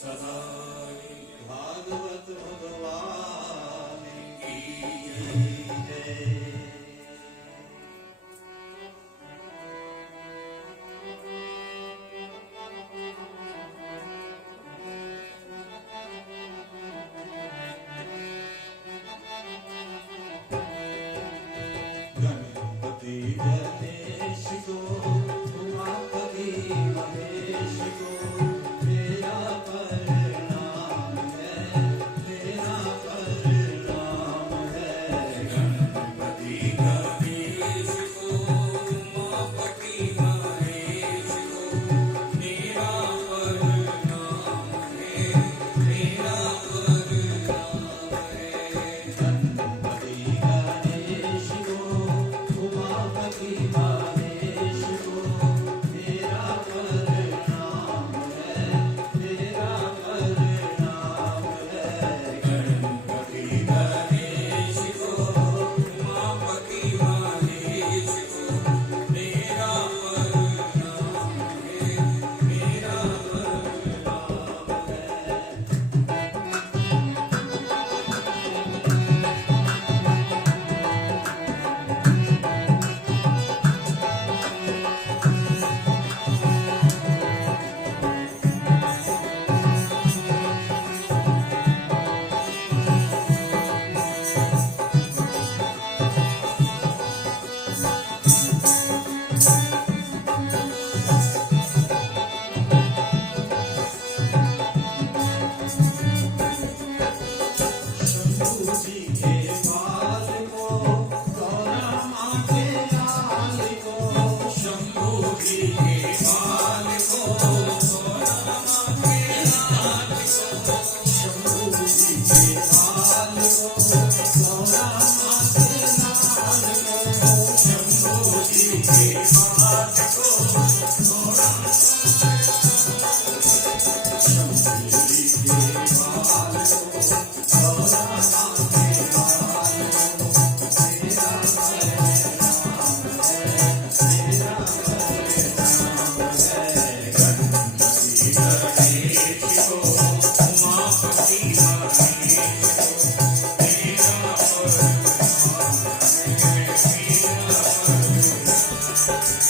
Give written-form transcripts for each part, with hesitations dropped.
सदाई भागवत भगवान की जय। गणपति गणेश को उमापति महेश को मेरा प्रणाम है, मेरा प्रणाम है। गणपति गणेश को उमापति महेश को मेरा प्रणाम है, मेरा प्रणाम है। गणपति गणेश को उमापति महेश को मेरा प्रणाम है, मेरा प्रणाम है। गणपति गणेश को उमापति महेश को मेरा प्रणाम है, मेरा प्रणाम है। शंभू जी के बाल को गौरा माँ के लाल को, शंभू जी के बाल को गौरा माँ के लाल को, शंभू जी के बाल को गौरा माँ के लाल को, शंभू जी के बाल को गौरा शंभू जी के बाल को गौरा माँ के लाल को मेरा प्रणाम है, मेरा प्रणाम है। गणपति गणेश को उमापति महेश को मेरा प्रणाम है,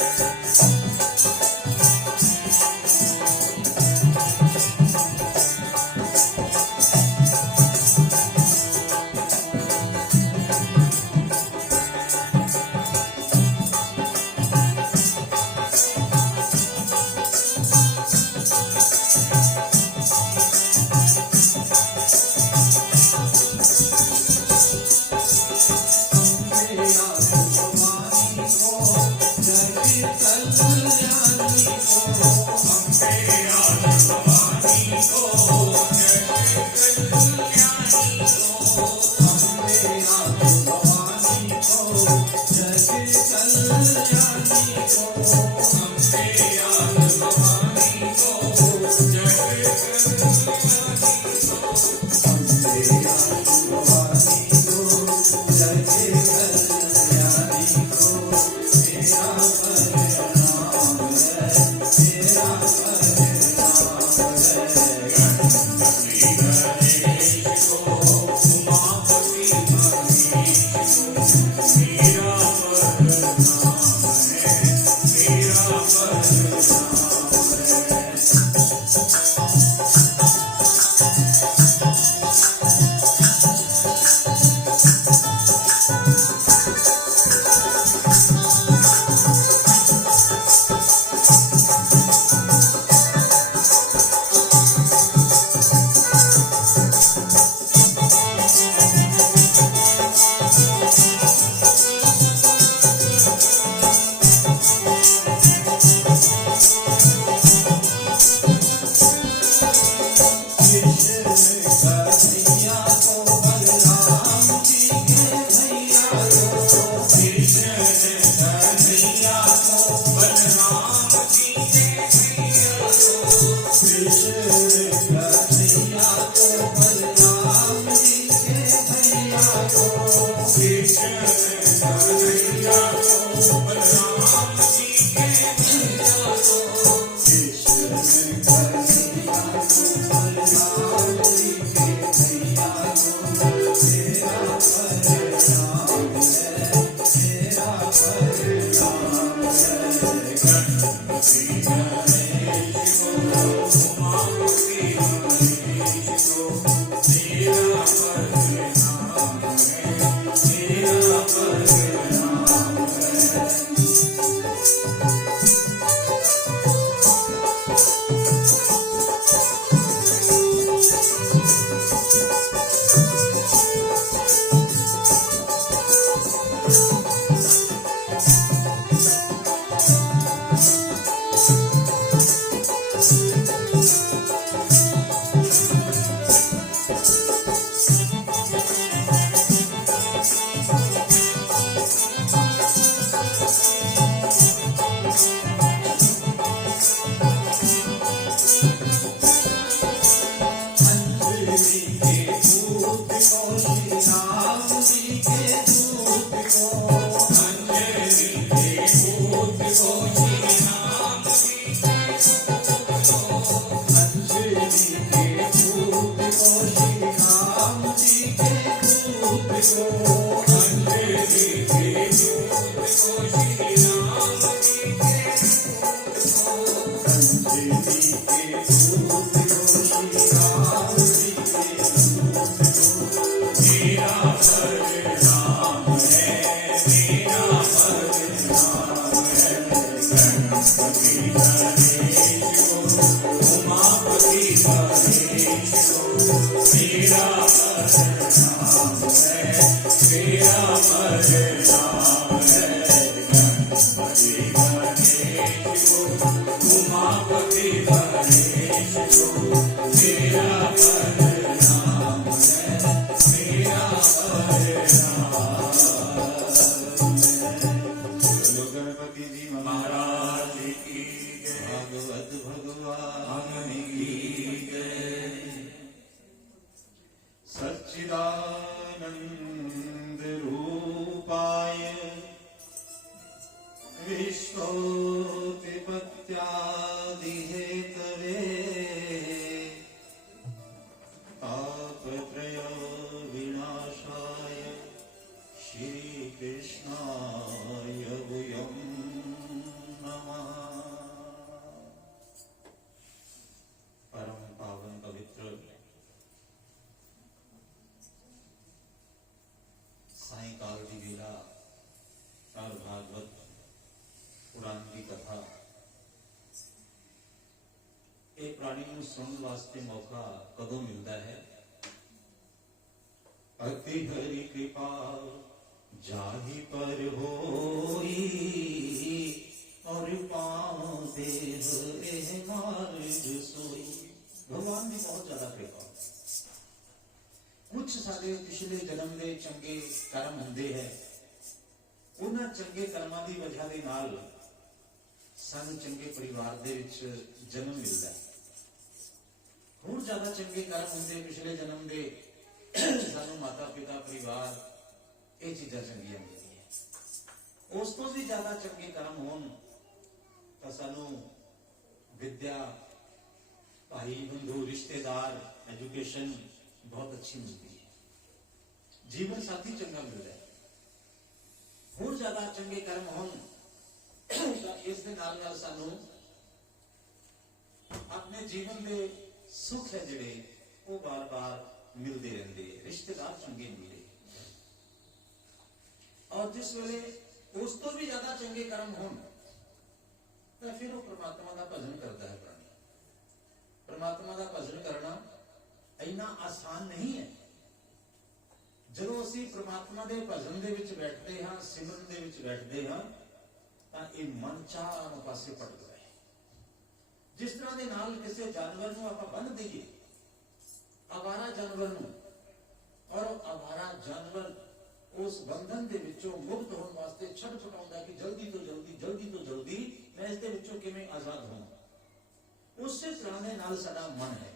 सच्चिदानंद रूपाय विश्वोत्पत्त्यादिहेतवे तापत्रय विनाशाय श्रीकृष्णाय वयं नमः। परम पावन पवित्र सायंकाल की वेला और भागवत पुराण की कथा एक प्राणी को सुनने वास्ते मौका कदों मिलता है? अति हरि कृपा जाहि पर होई और पाँव देह एह मार्ग सोई। भगवान की बहुत ज्यादा कृपा। कुछ साडे पिछले जन्म दे चंगे कर्म हुंदे है, उन्हां चंगे कर्मां दी वजह दे नाल सानू चंगे परिवार दे विच जन्म मिलदा है। होर ज्यादा चंगे कर्म हुंदे पिछले जन्म दे सानू माता पिता परिवार ये चीज़ां चंगियां मिलदियां। उस तो भी ज्यादा चंगे कर्म होण तां सानू विद्या, भाई बंधु, रिश्तेदार, एजुकेशन बहुत अच्छी मिलती है, जीवन साथी चंगा मिलता है। होर ज्यादा चंगे कर्म होण इस दे नाल सानू अपने जीवन दे सुख है जिहड़े वो बार बार मिलते रहते, रिश्तेदार चंगे मिले। और जिस वेले उस तो भी ज्यादा चंगे कर्म होण तो फिर वो परमात्मा का भजन करता है। प्राणी परमात्मा का भजन करना इन्ना आसान नहीं है। जदों असीं परमात्मा दे भजन दे विच बैठते हां, सिमरन दे विच बैठते हां, तां इह मन चारों पासे भटकदा है। जिस तरह दे नाल किसी जानवर नूं आपां बन्ह दईए, आवारा जानवर नूं, और आवारा जानवर उस बंधन दे विचों मुक्त होने वास्ते छटपटाउंदा कि जल्दी तो जल्दी मैं इस दे विचों किवें आजाद होवां। उस तरह दे नाल साडा मन है।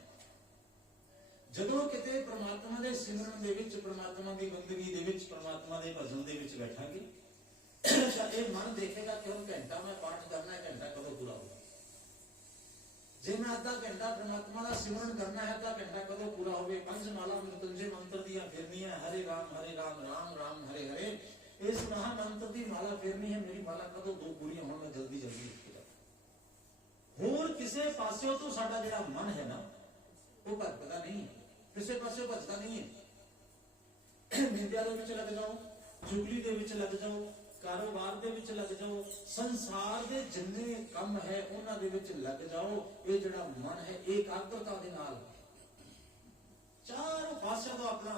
जदों किते परमात्मा दे सिमरन दे विच, परमात्मा दी बंदगी दे विच, परमात्मा दे भजन दे विच बैठांगे तां इह मन देखेगा कि हुण घंटा मैं पाठ करना है, घंटा कदों पूरा होगा। जे मैं आधा घंटा परमात्मा का सिमरन करना है, आधा घंटा कदों पूरा होवे। पंज माला मृत्युंजय मंत्र दियां फेरनियां, हरे राम राम राम हरे हरे, इस महा मंत्र दी माला फेरनी है। मेरी माला कदों दो पूरियां होण, मैं जल्दी जल्दी लिख के होर किसी पास्यों तो साडा जिहड़ा मन है ना वो भटकदा नहीं है, किसी पास्यों भजदा नहीं है। निंदिया दे विच लग जाओ, चुगली दे विच लग जाओ, कारोबार दे विच लग जाओ, संसार दे जिन्ने काम है उन्हां दे विच लग जाओ। ये जिहड़ा मन है एकाग्रता दे नाल चारों पास्यों तो अपना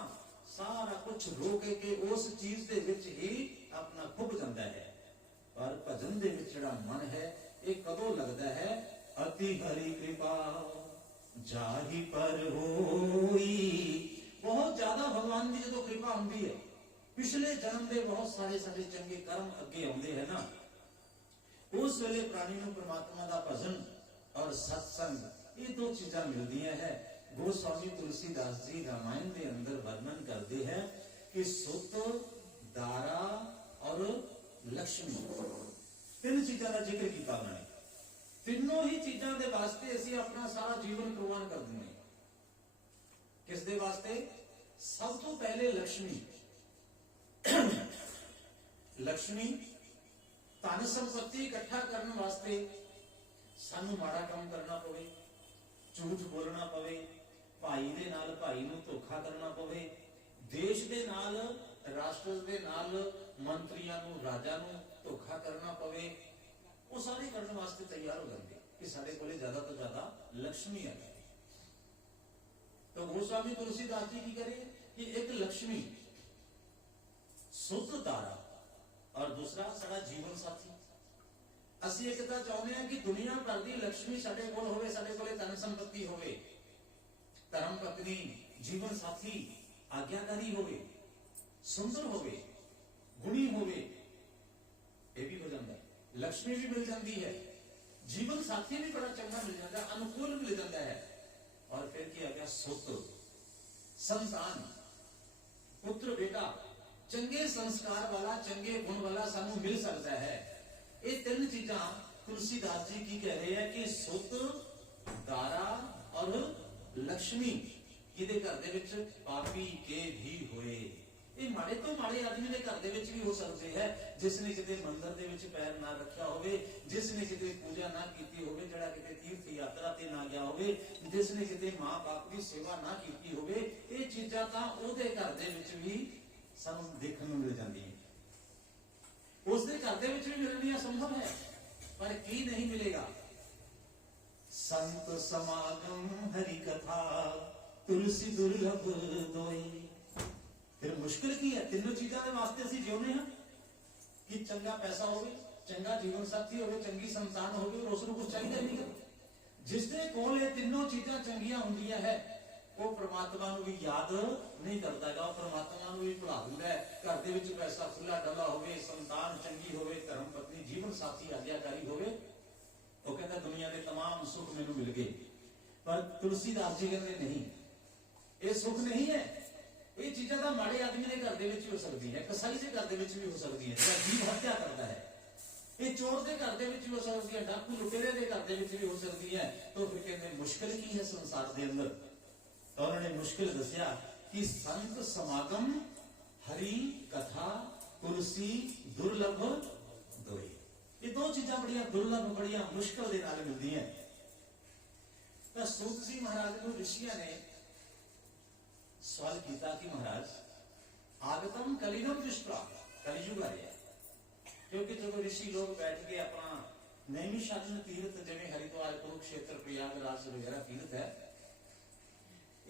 सारा कुछ रोक के उस चीज दे विच ही अपना खुब जांदा है। पर भजन दे विच जिहड़ा मन है ये कदों लगदा है अति हरि कृपा जाहि पर होई। बहुत ज्यादा भगवान की जो कृपा होती है, पिछले जन्म के बहुत सारे सारे चंगे कर्म अगे आते हैं ना, उस वेले प्राणी को परमात्मा का भजन और सत्संग, ये दो चीजा मिलती है। गोस्वामी तुलसीदास जी रामायण के अंदर वर्णन करते हैं कि सुत, दारा और लक्ष्मी, तीन चीजा का जिक्र किया उन्होंने। तीनों ही चीजा के वास्ते असी अपना सारा जीवन कुर्बान कर देंगे। किस दे वास्ते? सब तो पहले लक्ष्मी। लक्ष्मी धन संपत्ति इकट्ठा करने वास्ते सानू माड़ा काम करना पवे, झूठ बोलना पवे, भाई दे नाल भाई नूं धोखा करना पवे, देश दे नाल, राष्ट्र दे नाल, मंत्रियों नूं, राजा नूं धोखा करना पवे, वो सारे करने वास्ते तैयार हो जाते कि सारे कोले ज्यादा तो ज्यादा लक्ष्मी आ जाए। तो गोस्वामी तुलसीदास जी की करें कि एक लक्ष्मी, सुत, दारा और दूसरा साडा जीवन साथी। ਅਸੀਂ ਇੱਕ ਤਾਂ ਚਾਹੁੰਦੇ ਹਾਂ ਕਿ ਦੁਨੀਆ ਭਰ ਦੀ ਲక్ష్ਮੀ ਸਾਡੇ ਕੋਲ ਹੋਵੇ, ਸਾਡੇ ਕੋਲੇ ਧਨ ਸੰਪत्ति ਹੋਵੇ, ਧਰਮ ਪਤਨੀ, ਜੀਵਨ ਸਾਥੀ ਆਗਿਆਕਾਰੀ ਹੋਵੇ, ਸੁੰਦਰ ਹੋਵੇ, ਗੁਣੀ ਹੋਵੇ। ਇਹ ਵੀ ਹੋ ਜਾਂਦਾ ਹੈ, ਲక్ష్ਮੀ ਵੀ ਮਿਲ ਜਾਂਦੀ ਹੈ, ਜੀਵਨ ਸਾਥੀ ਵੀ ਬੜਾ ਚੰਗਾ ਮਿਲ ਜਾਂਦਾ ਹੈ, ਅਨੁਕੂਲ ਮਿਲ ਜਾਂਦਾ ਹੈ। और फिर क्या गया? सुत, संतान, पुत्र बेटा, चंगे संस्कार वाला, चंगे गुण वाला सानू मिल सकता है। ये तीन चीजा तुलसीदास जी की कह रहे हैं कि सुत, दारा और लक्ष्मी किदे घर दे विच पापी के भी होए। ये माड़े तो माड़े आदमी के घर दे विच भी हो सकते हैं, जिसने किते मंदिर दे विच पैर ना रखा होवे, जिसने किते पूजा ना कीती होवे, जड़ा किते तीर्थ यात्रा ते ना गया होवे, जिसने किते मां बाप की सेवा ना कीती होवे, ये चीजां तां ओहदे घर दे विच भी सानू देखण नूं मिल जांदी है। उसके घर दे विच भी मिलना संभव है, पर की नहीं मिलेगा? संत समागम हरि कथा तुलसी दुर्लभ दोई। फिर मुश्किल की है? तीनों चीजों के वास्ते असीं जिउंदे हां कि चंगा पैसा होवे, चंगा जीवन साथी होवे, चंगी संतान होवे, और उसनूं कुछ चाहिए नहीं। जिसदे कोल ये तीनों चीजां चंगियां हुंदियां है, वो परमात्मा नूं भी याद नहीं करता है, परमात्मा नूं भी भुला दिंदा है। घर दे विच पैसा खुला डला होवे, संतान चंगी होवे, धर्म पत्नी, जीवन साथी आज्ञाकारी होवे, वो कहता दुनिया के तमाम सुख मैनूं मिल गए। पर तुलसीदास जी कहते नहीं, ये सुख नहीं है। ये चीजें तो माड़े आदमी के घर दे विच हो सकती है, कसाई के घर दे विच भी हो सकती है, जीव हत्या करता है, ये चोर के घर दे विच भी हो सकती है, डाकू लुटेरे के घर दे विच भी हो सकती है। तो फिर कहते मुश्किल की है संसार के अंदर? तो उन्होंने मुश्किल दसिया कि संत समागम हरि कथा तुलसी दुर्लभ दोई। ये दो चीजा बड़िया दुर्लभ, बड़िया मुश्किल के नाल मिलती हैं। तो सूत सिंह महाराज को ऋषिया ने सवाल किया कि महाराज आगतम कलिनम दृष्टा, कलियुग आ रहा है, क्योंकि जब ऋषि लोग बैठ के अपना नैमिषारण्य तीर्थ, जिवें हरिद्वार, कुरुक्षेत्र, प्रयागराज वगैरह तीर्थ है,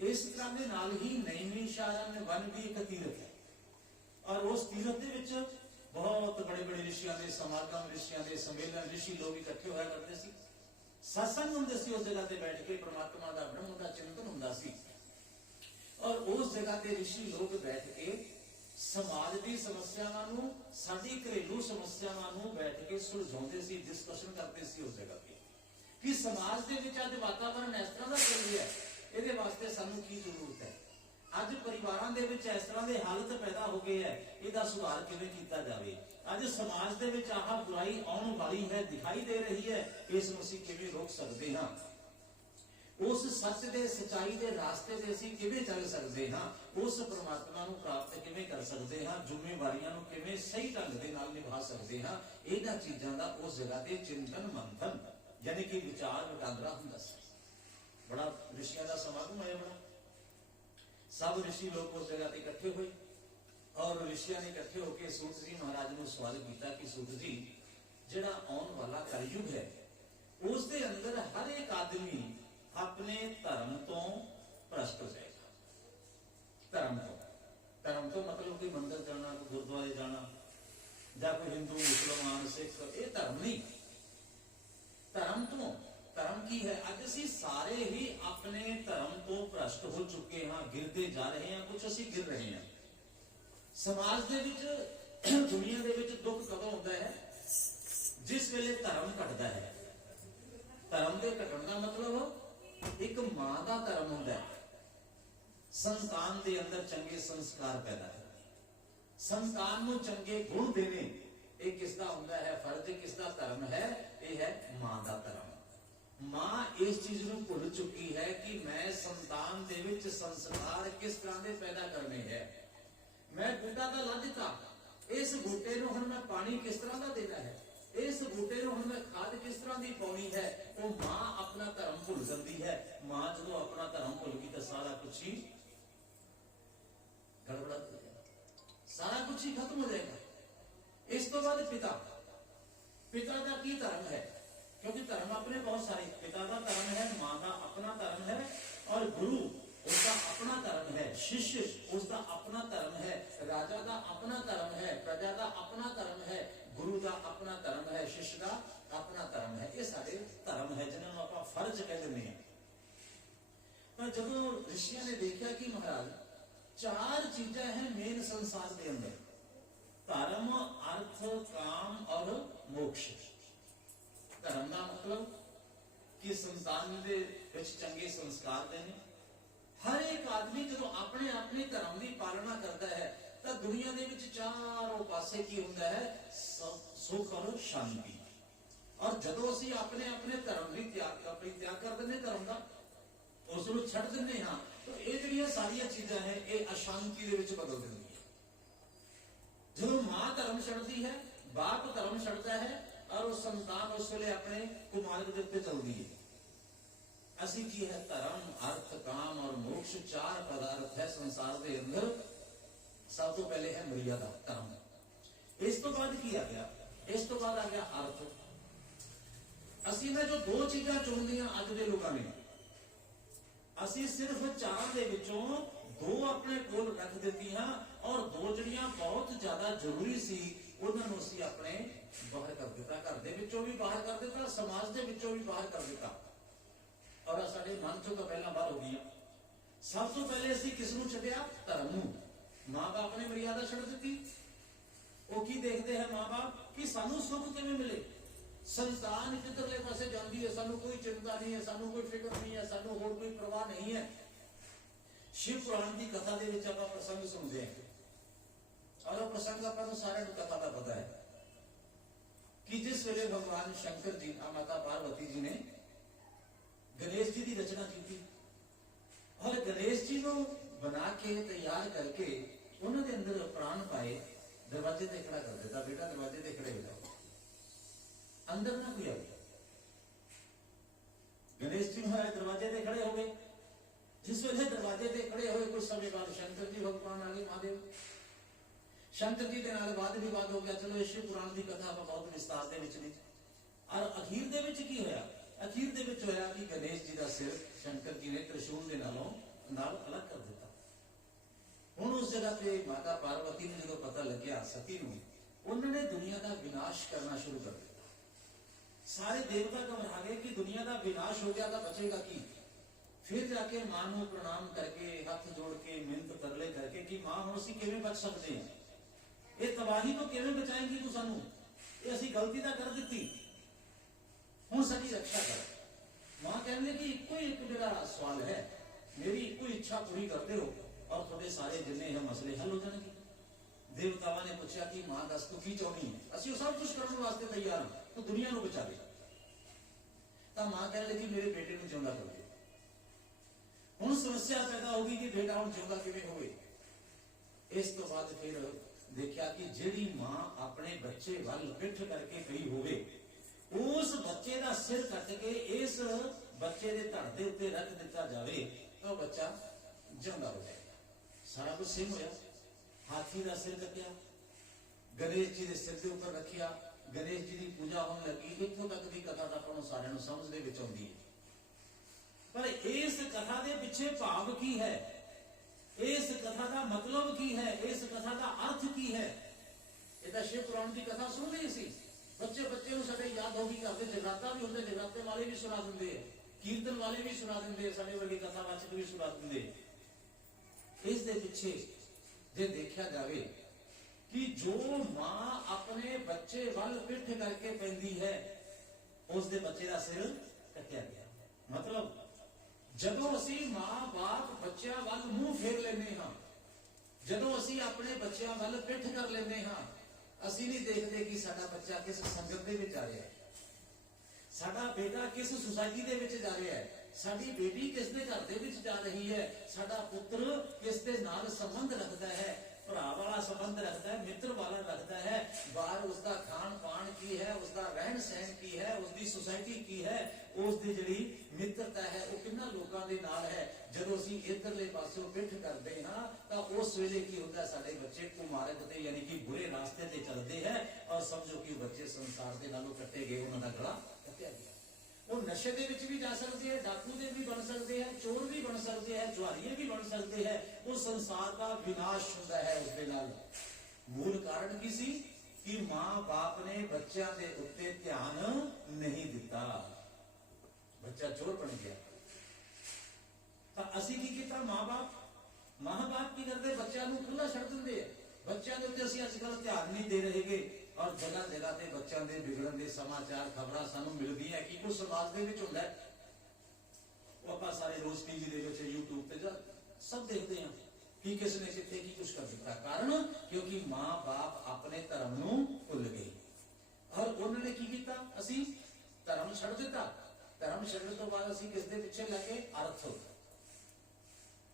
इस तरह के नाल ही नैमिषारण्य वन भी एक तीर्थ है। और उस तीर्थ के विच बहुत बड़े बड़े ऋषियों के समागम, ऋषियों के सम्मेलन, ऋषि लोग इकट्ठे होया करते सी, सत्संग हुंदे सी, उस जगह ते बैठ के परमात्मा का, ब्रह्म का चिंतन हुंदा सी। और उस जगह ते ऋषि लोग बैठ के समाज की समस्यावां नूं, साडी घरेलू समस्यावां नूं बैठ के सुलझाउंदे सी, डिस्कशन करते सी उस जगह पे कि समाज दे विच अज वातावरण इस तरह का चल रहा है, इहदे वास्ते सानू की जरूरत है। अज परिवारां दे विच इस तरह के हालत पैदा हो गए है, इहदा सुधार किवें कीता जावे। अज समाज दे विच आह बुराई आउण वाली है, दिखाई दे रही है, इस नूं असीं किवें रोक सकते हां? उस सच दे, सच्चाई दे रास्ते ते असीं किवें चल सकते हां? उस परमात्मा नूं प्राप्त किवें कर सकते हां? जिम्मेवारियां नूं किवें सही ढंग दे नाल निभा सकते हां? इन्हां चीजां दा उस जगह ते चिंतन मंथन, यानी कि विचार वटांदरा हुंदा सी। बड़ा ऋषियों का समागम होया, बड़ा सब ऋषि लोग उस जगह ते इकट्ठे हुए, और ऋषियों ने इकट्ठे होकर सूत जी महाराज नूं सवाल किया कि सूत जी, जिहड़ा आउण वाला कलयुग है, उस दे अंदर हर एक आदमी अपने धर्म तो भ्रष्ट हो जाएगा। धर्म तो मतलब कोई मंदिर जाना, कोई गुरुद्वारे जाना, या कोई हिंदू, मुसलमान, सिख, ये धर्म नहीं। धर्म सारे ही अपने धर्म तो भ्रष्ट हो चुके हैं, गिरते जा रहे हैं, कुछ असी गिर रहे हैं। समाज दे विच दुनिया दे विच दुख कदों होता है? जिस वेले धर्म घटता है। धर्म के घटन का मतलब एक मां का धर्म होता है, संतान के अंदर चंगे संस्कार पैदा है, संतान को चंगे गुण देने, एक किसका होता है फर्ज, किसका धर्म है? यह है मां का धर्म। मां इस चीज को भुल चुकी है कि मैं संतान दे विच संस्कार किस तरह के पैदा करने हैं। मैं बूटा का ला दिता, इस बूटे को हुण मैं पानी किस तरह का देना है, इस बूटे को हुण मैं खाद किस तरह की पानी है। वो मां अपना धर्म भुल जाती है। मां जो अपना धर्म भुल गई तो सारा कुछ ही गड़बड़ा हो जाएगा, सारा कुछ ही खत्म हो जाएगा। इस तो बाद पिता, पिता का की धर्म है? क्योंकि धर्म अपने बहुत सारे, पिता का धर्म है, मां का अपना धर्म है, और गुरु उसका अपना धर्म है, शिष्य उसका अपना धर्म है, राजा का अपना धर्म है, प्रजा का अपना धर्म है, गुरु का अपना धर्म है, शिष्य का अपना धर्म है। ये सारे धर्म है जिन्होंने आप फर्ज कह देते हैं। पर जब ऋषियों ने देखा कि महाराज चार चीजें हैं मेन संसार के अंदर, धर्म, अर्थ, काम और मोक्ष। धर्म का मतलब कि संतान दे विच चंगे संस्कार देने। हर एक आदमी जो अपने अपने धर्म की पालना करता है तो दुनिया के विच चारों पासे की होता है सुख और शांति। और जदों असीं अपने अपने धर्म की त्याग कर देने, धर्म का उसनूं छड्ड दिंदे हां, तो ये जिहड़ियां सारियां चीजां है ये अशांति दे विच बदल दिंदी है। जो मां धर्म छड्डदी है, बाप धर्म छड्डदा है, और वो संतान उस वेले अपने कुमार्ग दे उत्ते चलदी है। असी की है धर्म, अर्थ, काम और मोक्ष, चार पदार्थ है संसार के अंदर। सब तो पहले है मर्यादा, धर्म। इस तो बाद की आ गया? इस तो बाद आ गया अर्थ। असी में जो दो चीजां चुनदियां अज दे लोकां ने, असी सिर्फ चार दे विचों दो अपने कोल रख दित्तियां, और दो जड़ियां बहुत ज्यादा जरूरी सी उन्हां नूं असी अपने बाहर कर दिता, घर दे विचों भी बाहर कर दिता, समाज दे विचों भी बाहर कर दिता, और साडे मन चों तो पहला बाहर हो गई। सब तो पहले असी किस नूं छड्डिया? धर्म नूं। मां बाप ने मर्यादा छड्ड दित्ती। वो की देखते हैं मां बाप कि सानू सुख किवें मिले, संतान किधरले पासे जाती है, सानू कोई चिंता नहीं है, सानू कोई फिक्र नहीं है, सानू होर कोई परवाह नहीं है। शिव पुराण की कथा दे विच आपां प्रसंग सुनते हैं, और वो प्रसंग आपां सारे कथा का पता है कि जिस वेले भगवान शंकर जी, माता पार्वती जी ने गणेश जी की रचना की, और गणेश जी को बना के तैयार करके उन्होंने अंदर प्राण पाए, दरवाजे ते खड़ा कर देता, बेटा दरवाजे ते खड़े हो जाओ, अंदर ना कोई आए। गणेश जी दरवाजे ते खड़े हो गए। जिस वेले दरवाजे ते खड़े हुए कुछ समय बाद शंकर जी भगवान आ गए, महादेव। शंकर जी के नाल वाद विवाद हो गया। चलो शिव पुराण की कथा आप बहुत विस्तार दे विच नहीं, और अखीर दे विच की होया? अखीर दे विच होया कि गणेश जी का सिर शंकर जी ने त्रिशूल के नालों अलग कर दिता। हुण उस जगह पे माता पार्वती ने जो पता लग्या सती नूं, उन्होंने दुनिया का विनाश करना शुरू कर दिया। सारे देवता घबरा गए कि दुनिया का विनाश हो गया तो बचेगा की। फिर जाके मां नूं प्रणाम करके, हाथ जोड़ के, मिन्नत तरले करके कि मां हुण असीं किवें बच सकते हैं, ये तबाही तो किवें बचाएंगी तू सानू, ये असीं गलती तां कर दित्ती, हुण साडी रक्षा कर। मां कहने की इक्को एक मेरा सवाल है, मेरी इक्को इच्छा पूरी करते हो और थोड़े सारे जिन्ने है मसले हल हो जाएंगे। देवतावां ने पूछा कि मां दस तू की चाहनी है? असीं सब कुछ करने वास्ते तैयार हां, तू दुनिया नूं बचा दे। तां मां कहने लगी मेरे बेटे नूं जिंदा कर दे। हुण समस्या पैदा होगी कि बेटा हुण जिंदा किवें होवे। इस तो बाद फिर देखा कि जिहड़ी मां अपने बच्चे वल पिठ करके गई होवे, उस बच्चे का सिर कट के इस बच्चे के धड़ के उत्ते रख दिता जाए तो बच्चा जिंदा हो जाएगा। सारा कुछ सेम होया। हाथी का सिर कटिया, गणेश जी के सिर के ऊपर रखिया, गणेश जी की पूजा होने लगी। इत्थों तक की कथा तो सारे समझ दे विच आउंदी है। पर इस कथा के पीछे भाव की है, इस कथा का मतलब की है, इस कथा का अर्थ की है? ये तो शिव पुराण की कथा सुन रही सी, बच्चे बच्चे साडे याद होगी, घर के जगराता भी होंगे, जगराते वाले भी सुना देंगे कीर्तन वाले भी सुना देंगे, साडे वर्गे कथावाचक भी सुना देंगे। इस दे पिछे जे देखा जाए कि जो मां अपने बच्चे वल पिठ करके पैंदी है, उस दे बच्चे का सिर कटिया गया। मतलब जदों असी मां बाप बच्चों वल मुंह फेर लेने हाँ, जदों असी अपने बच्चों वल पिठ कर लेने हाँ, असी नहीं देखते कि साडा बच्चा किस संगत दे विच जा रहा है, साडा बेटा किस सोसाइटी दे विच जा रहा है, साडी बेटी किस दे घर दे विच जा रही है, साडा पुत्र किस दे नाल संबंध रखता है, भरा वाला संबंध रखता है, मित्र वाला रखता है, बाहर उसका खान पान की है, उसका रहन सहन की है, उसकी सोसाइटी की है, उसकी जिहड़ी मित्रता है वो किन्ना लोकां दे नाल है। जदों असीं इधरले पासों पिठ करदे हां तां उस वेले की हुंदा, साडे बच्चे कुमारक ते यानी कि बुरे रास्ते ते चलदे हैं और समझो कि बच्चे संसार दे नालों कट्टे गए, उन्हां दा गला कट्टिया गया। वो नशे दे विच भी जा सकते हैं, डाकू दे भी बन सकते हैं, चोर भी बन सकते हैं, जुआरीए भी बन सकते हैं। वो संसार का विनाश होता है उसके नाल। मूल कारण की सी कि मां बाप ने बच्चों के उत्ते ध्यान नहीं दिता, बच्चा चोर बन गया। तो असी की किया, मां बाप की करते बच्चों को खुला छड़ देंगे, बच्चों के उत्ते असी अजकल ध्यान नहीं दे रहे और जगह जगह ते बच्चों के बिगड़न के समाचार खबर सानू मिलती है कि कुछ समाज के विच हुंदा है। वो आपां सारे रोज टीवी दे विच यूट्यूब पे सब देखते हैं कि किसने कितने की कुछ कर दिता। कारण क्योंकि मां बाप अपने धर्म नूं भुल गए और उन्होंने की किया, असी धर्म छड़ दिता। धर्म छड़न तो बाद असी किस दे पिछे लगे, अर्थ।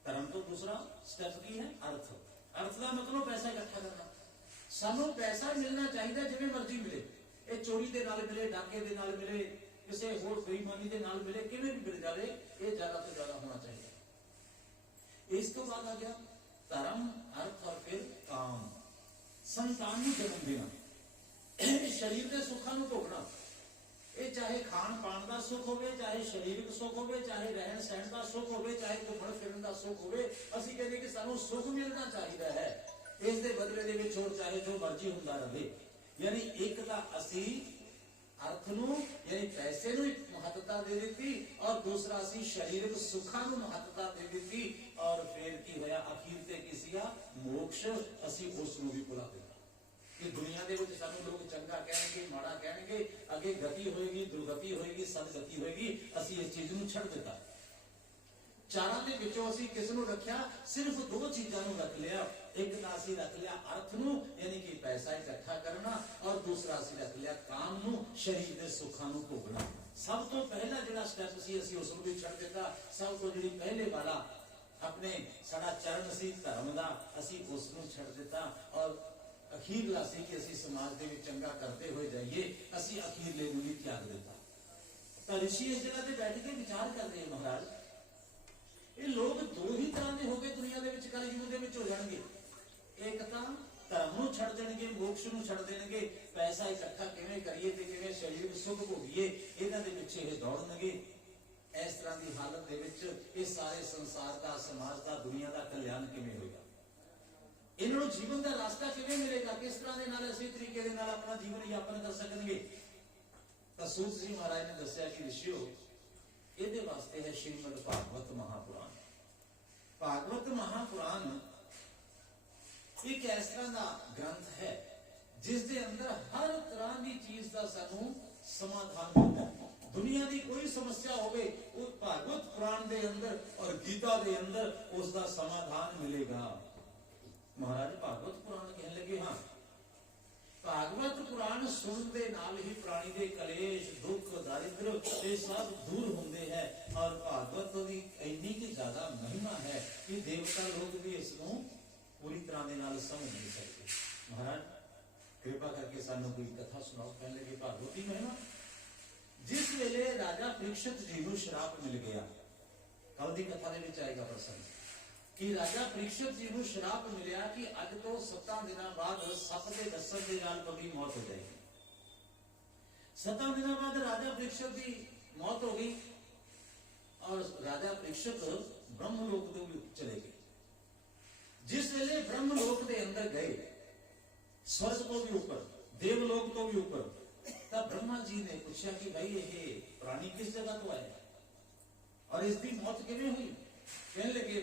धर्म तो दूसरा स्टेप की है अर्थ। अर्थ का मतलब पैसा इकट्ठा करना। सानू पैसा मिलना चाहिए जिवें मर्जी मिले, ये चोरी दे नाल मिले, डाके दे नाल मिले, किसी होर बेईमानी दे नाल मिले, किवें भी मिल जाए, ये ज्यादा तो ज्यादा होना चाहिए। इस तो बाद आ गया धर्म, अर्थ और फिर काम। संतान को जन्म देना, शरीर के सुखों को भोगना, ये चाहे खान पान का सुख हो, चाहे शारीरिक सुख हो, चाहे रहन सहन का सुख हो, चाहे घूमन फिरन का सुख हो, असीं कहते कि सानू सुख मिलना चाहिए है। इस दे बदले दे विच होर चाहे जो मर्जी हुंदा रहे। यानी एक तां असीं अर्थ नूं यानी पैसे नूं महत्ता दे दी और दूसरा असीं शारीरिक सुखां नूं महत्ता दे दी और फिर की होया, अखीर ते की सीगा मोक्ष, असीं उस नूं भी भुला दिता कि दुनिया दे विच सानू लोग चंगा कहणगे, माड़ा कहणगे, अगे गति होएगी, दुर्गति होएगी, सदगति होएगी, असीं इस चीज नूं छड़ दिता। चारां दे विचों असीं किस नूं रखिया, सिर्फ दो चीजां नूं रख लिया। एक तां असीं रख लिया अर्थ नूं यानी कि पैसा इकट्ठा करना और दूसरा असीं रख लिया काम नूं, शरीर दे सुखां नूं भोगना। सब तो पहला जिहड़ा स्टेप सी असीं उस नूं भी छड़ दिता। सब तो जिहड़ी पहले वाला अपने साडा चरण सी धर्म दा, असीं उस नूं छड़ दिता और अखीरला सी कि असीं समाज दे विच चंगा करते हुए जाइए, असीं अखीरले नूं भी त्याग दिता। तां ऋषि इस जगह ते बैठ के विचार कर रहे हैं, महाराज ये लोग दो ही तरह के हो गए दुनिया के विच, कलयुग दे विच हो जाएंगे। एक तां धर्म नूं छड़ देणगे, मोक्ष नूं छड़ देणगे, पैसा इकट्ठा किवें करिए ते किवें शरीर सुख भोगीए इन्हां दे पिछे ये दौड़नगे। इस तरह की हालत दे विच ये सारे संसार का, समाज का, दुनिया का कल्याण किवें होएगा, इन्हां नूं जीवन का रास्ता किवें मिलेगा, किस तरह दे नाल इसी तरीके दे नाल अपना जीवन यापन कर सकणगे। तां सूत जी महाराज ने दस्सिया कि ऋषियो ਇਹਦੇ ਵਾਸਤੇ है श्रीमद् भागवत महापुराण। भागवत महापुराण एक इस तरह का ग्रंथ है जिस दे अंदर हर तरह की चीज का सानू समाधान मिलता है। दुनिया की कोई समस्या होवे वो भागवत पुराण के अंदर और गीता के अंदर उसका समाधान मिलेगा। महाराज भागवत पुराण कहने लगे, हाँ भागवत पुराण सुनने नाल ही प्राणी के कलेश, दुख, दारिद्र ये सब दूर होंगे हैं और भागवत की इन्नी की ज्यादा महिमा है कि देवता लोग भी इसको पूरी तरह के नाल समझ नहीं सकते। महाराज कृपा करके सानू कोई कथा सुनाओ। कहने लगे भागवत की महिमा। जिस वेले राजा परीक्षित जी को श्राप मिल गया, कल की कथा दे विच आएगा प्रसंग कि राजा परीक्षित जी को श्राप मिलिया कि अज तो 7 दिनों बाद सप के दसन के नाल कभी मौत हो जाएगी। 7 दिनों बाद राजा परीक्षित की मौत हो गई और राजा परीक्षित ब्रह्मलोक को चले गए। जिस वेले ब्रह्मलोक के अंदर गए, स्वर्ग तो भी ऊपर, देवलोक तो भी ऊपर, तब ब्रह्मा जी ने पूछा कि भाई ये प्राणी किस जगह तो आया। और इसकी मौत किवें हुई? कहने लगे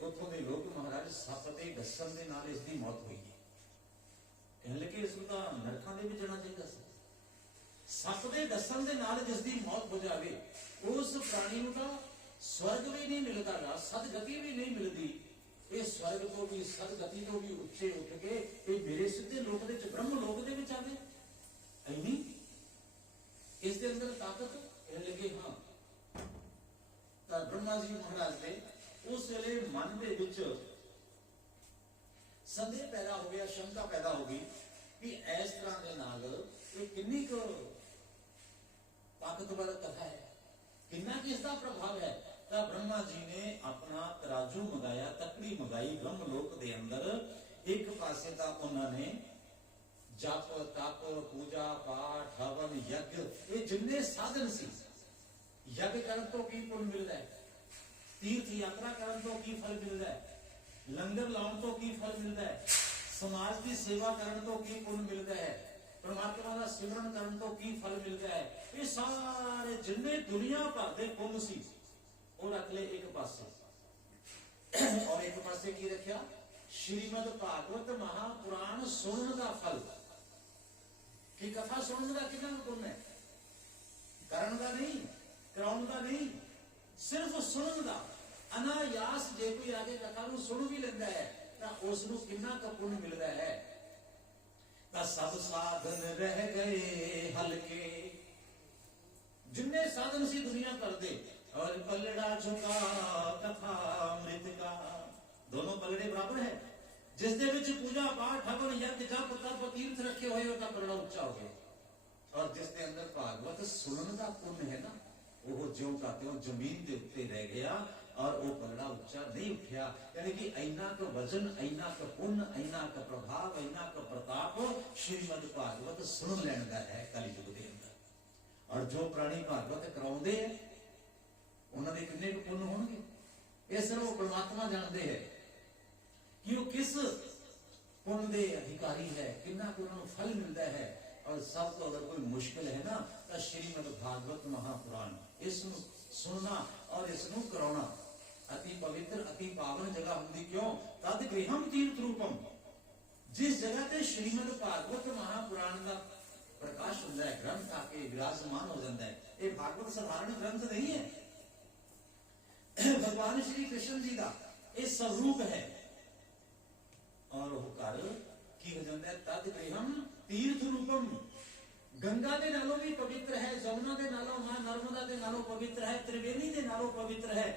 उतों के लोग, महाराज सप ते डसन दे नाल इसकी मौत हुई है। कहने लगे इसको तो नरकां दे विच जाना चाहिए सी। सप दे डसन दे नाल जिसकी मौत हो जाए उस प्राणी नूं तां स्वर्ग भी नहीं मिलता गा, सदगति भी नहीं मिलती। ये स्वर्ग तो भी सदगति तो भी उच्चे उठ के ये मेरे सीधे लोक दे विच ब्रह्म लोक दे विच आवे ऐनी इसके अंदर ताकत। कहने लगे हाँ। तो ब्रह्मा जी महाराज ने उस वेले मन दे विच संदेह पैदा हो गया, शंका पैदा हो गई कि इस तरह के नाल ये किन्नी को ताकतवर कथा है, किन्ना कि इसका प्रभाव है। तो ब्रह्मा जी ने अपना तराजू मंगाया, तकड़ी मंगाई ब्रह्मलोक के अंदर। एक पासे तो उन्होंने जप तप पूजा पाठ हवन यज्ञ ये जिन्ने साधन सी, यज्ञ करन तो की पुण्य मिलता है, तीर्थ यात्रा करन तो की फल मिलता है, लंगर लाउन तो की फल मिलता है, समाज की सेवा करन तो की पुण्य मिलता है, परमात्मा का सिमरन करन तो की फल मिलता है। ये सारे जिन्ने दुनिया भर के पुण्य सी वो रख ले एक पासे, और एक पासे की रखा श्रीमद भागवत महापुराण सुनने का फल। कि कथा सुनने का कितना पुण्य है, करण का नहीं, कराउन का नहीं, सिर्फ सुनने का। अनायास जे कोई आगे कथा नूं सुन भी लेंदा है तो उसनूं कितना का पुण्य मिलता है। तो सब साधन रह गए हल्के, जिन्ने साधन सी दुनिया कर दे, और पलड़ा झुका कथा अमृत का, दोनों पलड़े बराबर है। जिस दे विच पूजा पाठ हवन यज्ञ जप तप तीर्थ रखे हुए होता पलड़ा उच्चा हो गया, और जिसके अंदर भागवत सुनने का पुण्य है ना, वो ज्यों का त्यों जमीन के उत्ते रह गया और वो पलड़ा उच्चा नहीं उठा। यानी कि ऐना का वजन, ऐना का पुण्य, ऐना का प्रभाव, ऐना का प्रताप श्रीमद भागवत सुन लैण का है कलयुग के अंदर। और जो प्राणी भागवत कराउंदे है उन्होंने कितने पुण्य होंगे, ये सिर्फ वो परमात्मा जानते हैं कि वो किस पुण्य के अधिकारी है, कितना को उन्होंने फल मिलता है। और सब तो अगर कोई मुश्किल है ना तो श्रीमद भागवत महापुराण इसनु सुनना और इसनु कराना अति पवित्र अति पावन जगह होंगी। क्यों? तद गृहम तीर्थ रूपम, जिस जगह पे श्रीमद भागवत महापुराण का प्रकाश होता है, ग्रंथ आके विराजमान हो जाता है। ये भागवत साधारण ग्रंथ नहीं है, भगवान श्री कृष्ण जी का ये स्वरूप है। और वो कार्य की हो जाता है तद गृहम तीर्थ रूपम, गंगा के नालों भी पवित्र है, जमुना के नालों, मां नर्मदा के नालों पवित्र है, त्रिवेणी के नालों पवित्र है।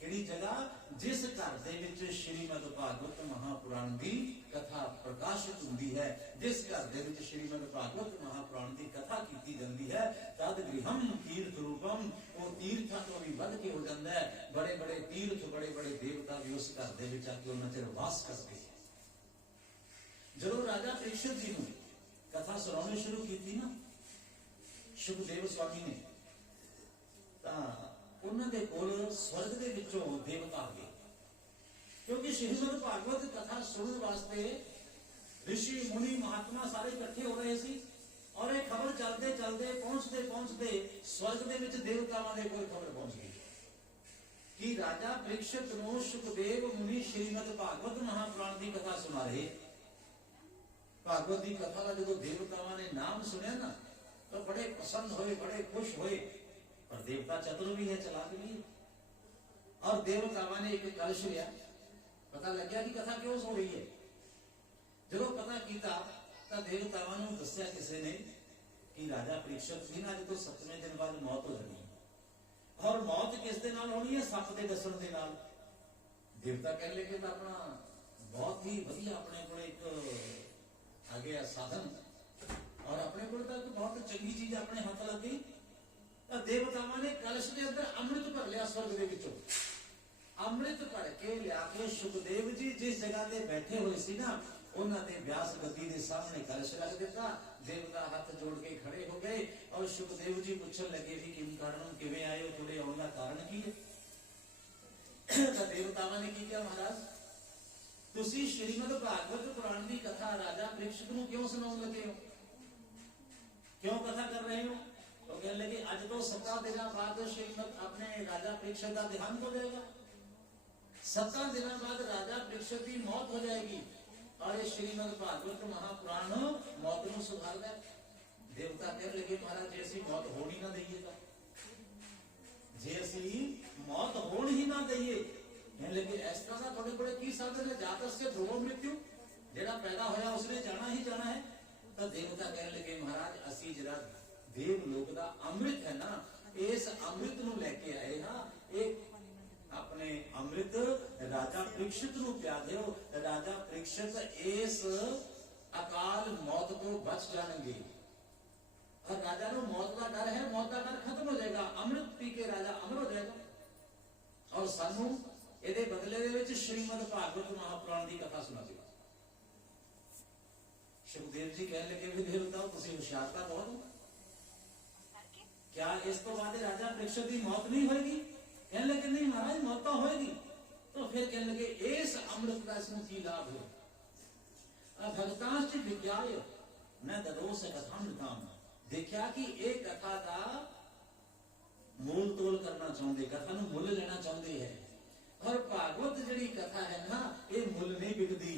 किहड़ी जगह? जिस घर दे विच श्रीमद भागवत महापुराण की कथा प्रकाशित होती है, जिस घर दे विच श्रीमद भागवत महापुराण की कथा की जाती है, तद गृहम तीर्थ रूपम, वो तीर्था तो भी बढ़ के हो जाता है। बड़े बड़े तीर्थ, बड़े बड़े देवता भी उस घर दे विच आके उन्ना चिर वास करते हैं। जदों राजा परीक्षित जी ने कथा सुनानी शुरू की थी ना सुखदेव स्वामी ने, उन्होंने कोल स्वर्ग के विचों देवता आ गए, क्योंकि श्रीमद भागवत कथा सुनने वास्ते ऋषि मुनि महात्मा सारे इकट्ठे हो रहे सी। और एक खबर चलते चलते पहुंचते पहुंचते स्वर्ग के विच देवतावां दे कोल खबर पहुंच गई कि राजा परीक्षित नूं सुखदेव मुनि श्रीमद भागवत महापुराण की कथा सुना रहे। भागवत की कथा का जो देवतावां ने नाम सुने ना तो बड़े प्रसन्न हुए, बड़े खुश हुए। पर देवता चतुर भी है, चलाक भी है। और देवतावां ने एक कलश लिया, पता लग गया कि कथा क्यों हो रही है। जो पता किया तो देवतावां नूं दस्सिया किसी ने कि राजा परीक्षित जी ना जो 7वें दिन बाद मौत हो जानी है। और मौत किस दे नाल होनी है? सप दे दसन दे नाल। देवता कहने लगे तो अपना बहुत ही वधिया अपने को एक आ गया साधन, और अपने को बहुत चंगी चीज अपने हाथ लग गई। देवतावां ने कलश के अंदर अमृत भर लिया स्वर्ग के विचों। अमृत भर के लिया के सुखदेव जी जिस जगह ते बैठे हुए सी ना उन्होंने व्यास गद्दी के सामने कलश रख दिता। देवता हाथ जोड़ के खड़े हो गए और सुखदेव जी पूछने लगे भी किम कारण किवें आए हो, तुहाडे आउण दा कारण की है? तो देवतावां ने की किया, महाराज तुसी श्रीमद भागवत पुराण की कथा राजा परीक्षित नूं क्यों सुनाउण लगे हो, क्यों कथा कर रहे हो? तो कहने लगे आज तो 17 दिन बाद श्रीमद अपने राजा परीक्षित का देहांत हो जाएगा, 17 दिन बाद राजा परीक्षित की मौत हो जाएगी और ये श्रीमद भागवत महापुराण मौत को सुधार दे। देवता कहने लगे महाराज जी ऐसी मौत होनी ना दईएगा, जे असी मौत होण ही ना दईए। कहने लगे इस तरह का थोड़े बड़े की साधन है, जात से ध्रुव मृत्यु, जेड़ा पैदा होया उसने जाना ही जाना है। तो देवता कहने लगे महाराज असी जरा देव लोक दा अमृत है ना, इस अमृत नु लेके आए ना, एक अपने अमृत राजा परीक्षित नु पिया दियो, राजा परीक्षित इस अकाल मौत को बच जाएंगे और राजा नु मौत का डर है, मौत का डर खत्म हो जाएगा, अमृत पी के राजा अमर हो जाएगा और सानू ਇਹਦੇ बदले ਦੇ ਵਿੱਚ श्रीमद भागवत महापुराण की कथा सुना दी। सुखदेव जी कहने लगे भी देवताओ तुसी होशियारता बहुत हो, क्या इस तो बाद राजा परीक्षित की मौत नहीं होगी? कहने लगे नहीं महाराज मौत तो होगी। तो फिर कहने लगे इस अमृत का इसमें की लाभ है। भक्तांश विज्ञाय न ददोष कथामृताम, देखा कि एक कथा का मोल तोल करना चाहते, कथा नु मुल लेना चाहते हैं और भागवत जी कथा है ना ये मुल नहीं बिकती।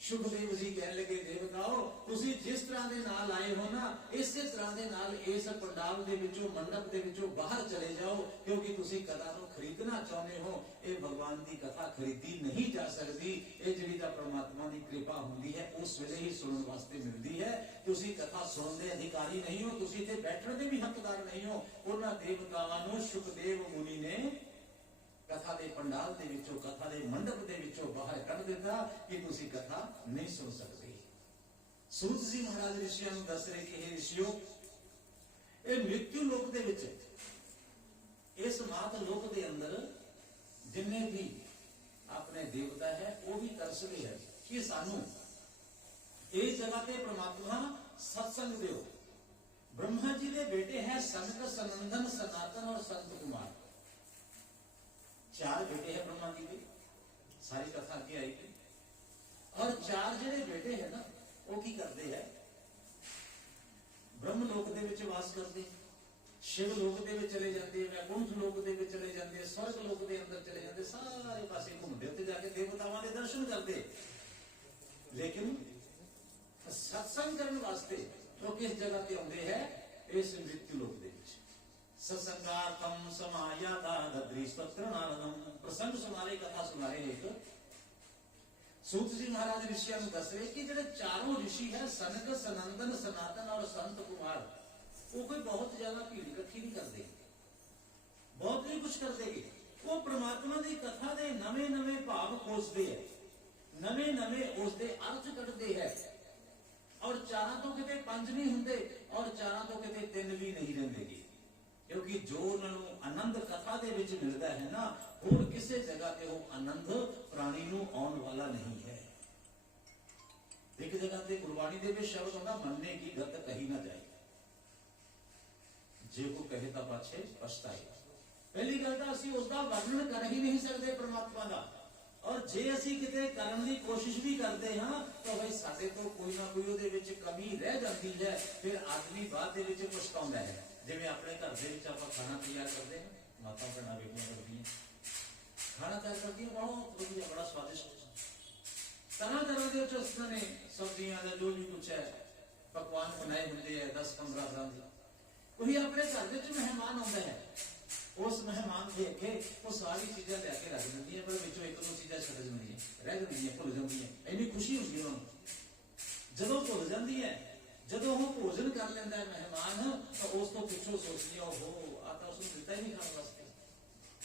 सुखदेव जी कहने लगे देवताओ तुसी जिस तरह दे नाल आए हो ना इसी तरह दे नाल इस पंडाल दे विचों मंडप दे विचों बाहर चले जाओ, क्योंकि तुसी कथा नु खरीदना चाहते हो। ये भगवान की कथा खरीदी नहीं जा सकती, ये जिहड़ी दा परमात्मा की कृपा हुंदी है उस वेले ही सुनने वास्ते मिलती है। तुसी कथा सुनने दे अधिकारी नहीं हो, तुसी इत्थे बैठण दे भी हकदार नहीं हो। उन्हां देवतावां नूं सुखदेव मुनि ने कथा दे पंडाल दे विचों कथा दे मंडप दे विचों बाहर कढ दिता कि तुसी कथा नहीं सुन सकते। सूत जी महाराज ऋषियों नूं दस रहे कि हे ऋषियों ये मृत्यु लोक दे विच इस मात लोक दे अंदर जिन्ने भी अपने देवता है वो भी तरसते हैं कि सानू इस जगह पे परमात्मा सत्संग दो। ब्रह्मा जी के बेटे हैं सनक सनंदन सनातन और संत कुमार, चार बेटे हैं ब्रह्मा जी के, सारी कथा की आएगी। और चार जेडे बेटे हैं ना वो की करते हैं ब्रह्म लोक दे विच वास करते, शिव लोक दे विच चले जाते, वैकुंठ लोक दे विच चले जाते, स्वर्ग लोक दे अंदर चले जाते, सारे पासे घूमते उत्ते जाके देवतावां दे दर्शन करते। लेकिन सत्संग करने वास्ते तो किस जगह पे आते हैं? इस मृत्यु लोक दे विच सत्संगार्थम समायाता दद्रीस्तत्र नारदम, प्रसंग सुना रहे कथा सुना रहे एक सूत जी महाराज ऋषियों में दस रहे कि जो चारों ऋषि है सनक सनंदन सनातन और संत कुमार वो कोई बहुत ज्यादा भीड़ इकट्ठी नहीं करते, बहुत नहीं कुछ करते, वो परमात्मा की कथा दे नवे नवे भाव खोजते है, नवे नवे उसके अर्थ कटते हैं और चारा तो किते पंज नहीं होंगे और चारा तो किते तीन भी नहीं रहते, क्योंकि जो उन्होंने आनंद कथा दे विच मिलता है ना और किसी जगह पे वो आनंद प्राणी नू आने वाला नहीं है। एक जगह पे गुरबाणी दे विच शब्द होगा मनने की गत कही ना जाए, जे को कहे ता पाछे पछताए। पहली गल तो असीं उसका वर्णन कर ही नहीं सकते परमात्मा का, और जे असीं किते करन दी कोशिश भी करते हाँ तो भाई साडे तो कोई ना कोई उहदे विच कमी रह जाती है, फिर आदमी बाद दे विच पछताउंदा है। जिवें अपने घर दे विच आपां खाना तैयार करते हैं, माता भैणां बेटियां करदियां खाना तैयार करदियां बहुत वधिया बड़ा स्वादिष्ट तरह तरह के उसने सब्जियां का जो भी कुछ है पकवान बनाए होंगे 10-15 तरह के। कोई अपने घर विच मेहमान आउंदा है, उस मेहमान देख के वो सारी चीजें लैके रख दी है, पर विचों एक दो चीजें छड़ जाती रह जाती भुल जाती है, इन्नी खुशी होती है उन्होंने जदों भुल जाती है। जदों वो भोजन कर लेंदा है मेहमान तो उस तो पिछों सोच लिया हो आता उसने दिता ही नहीं खाने वास्ते,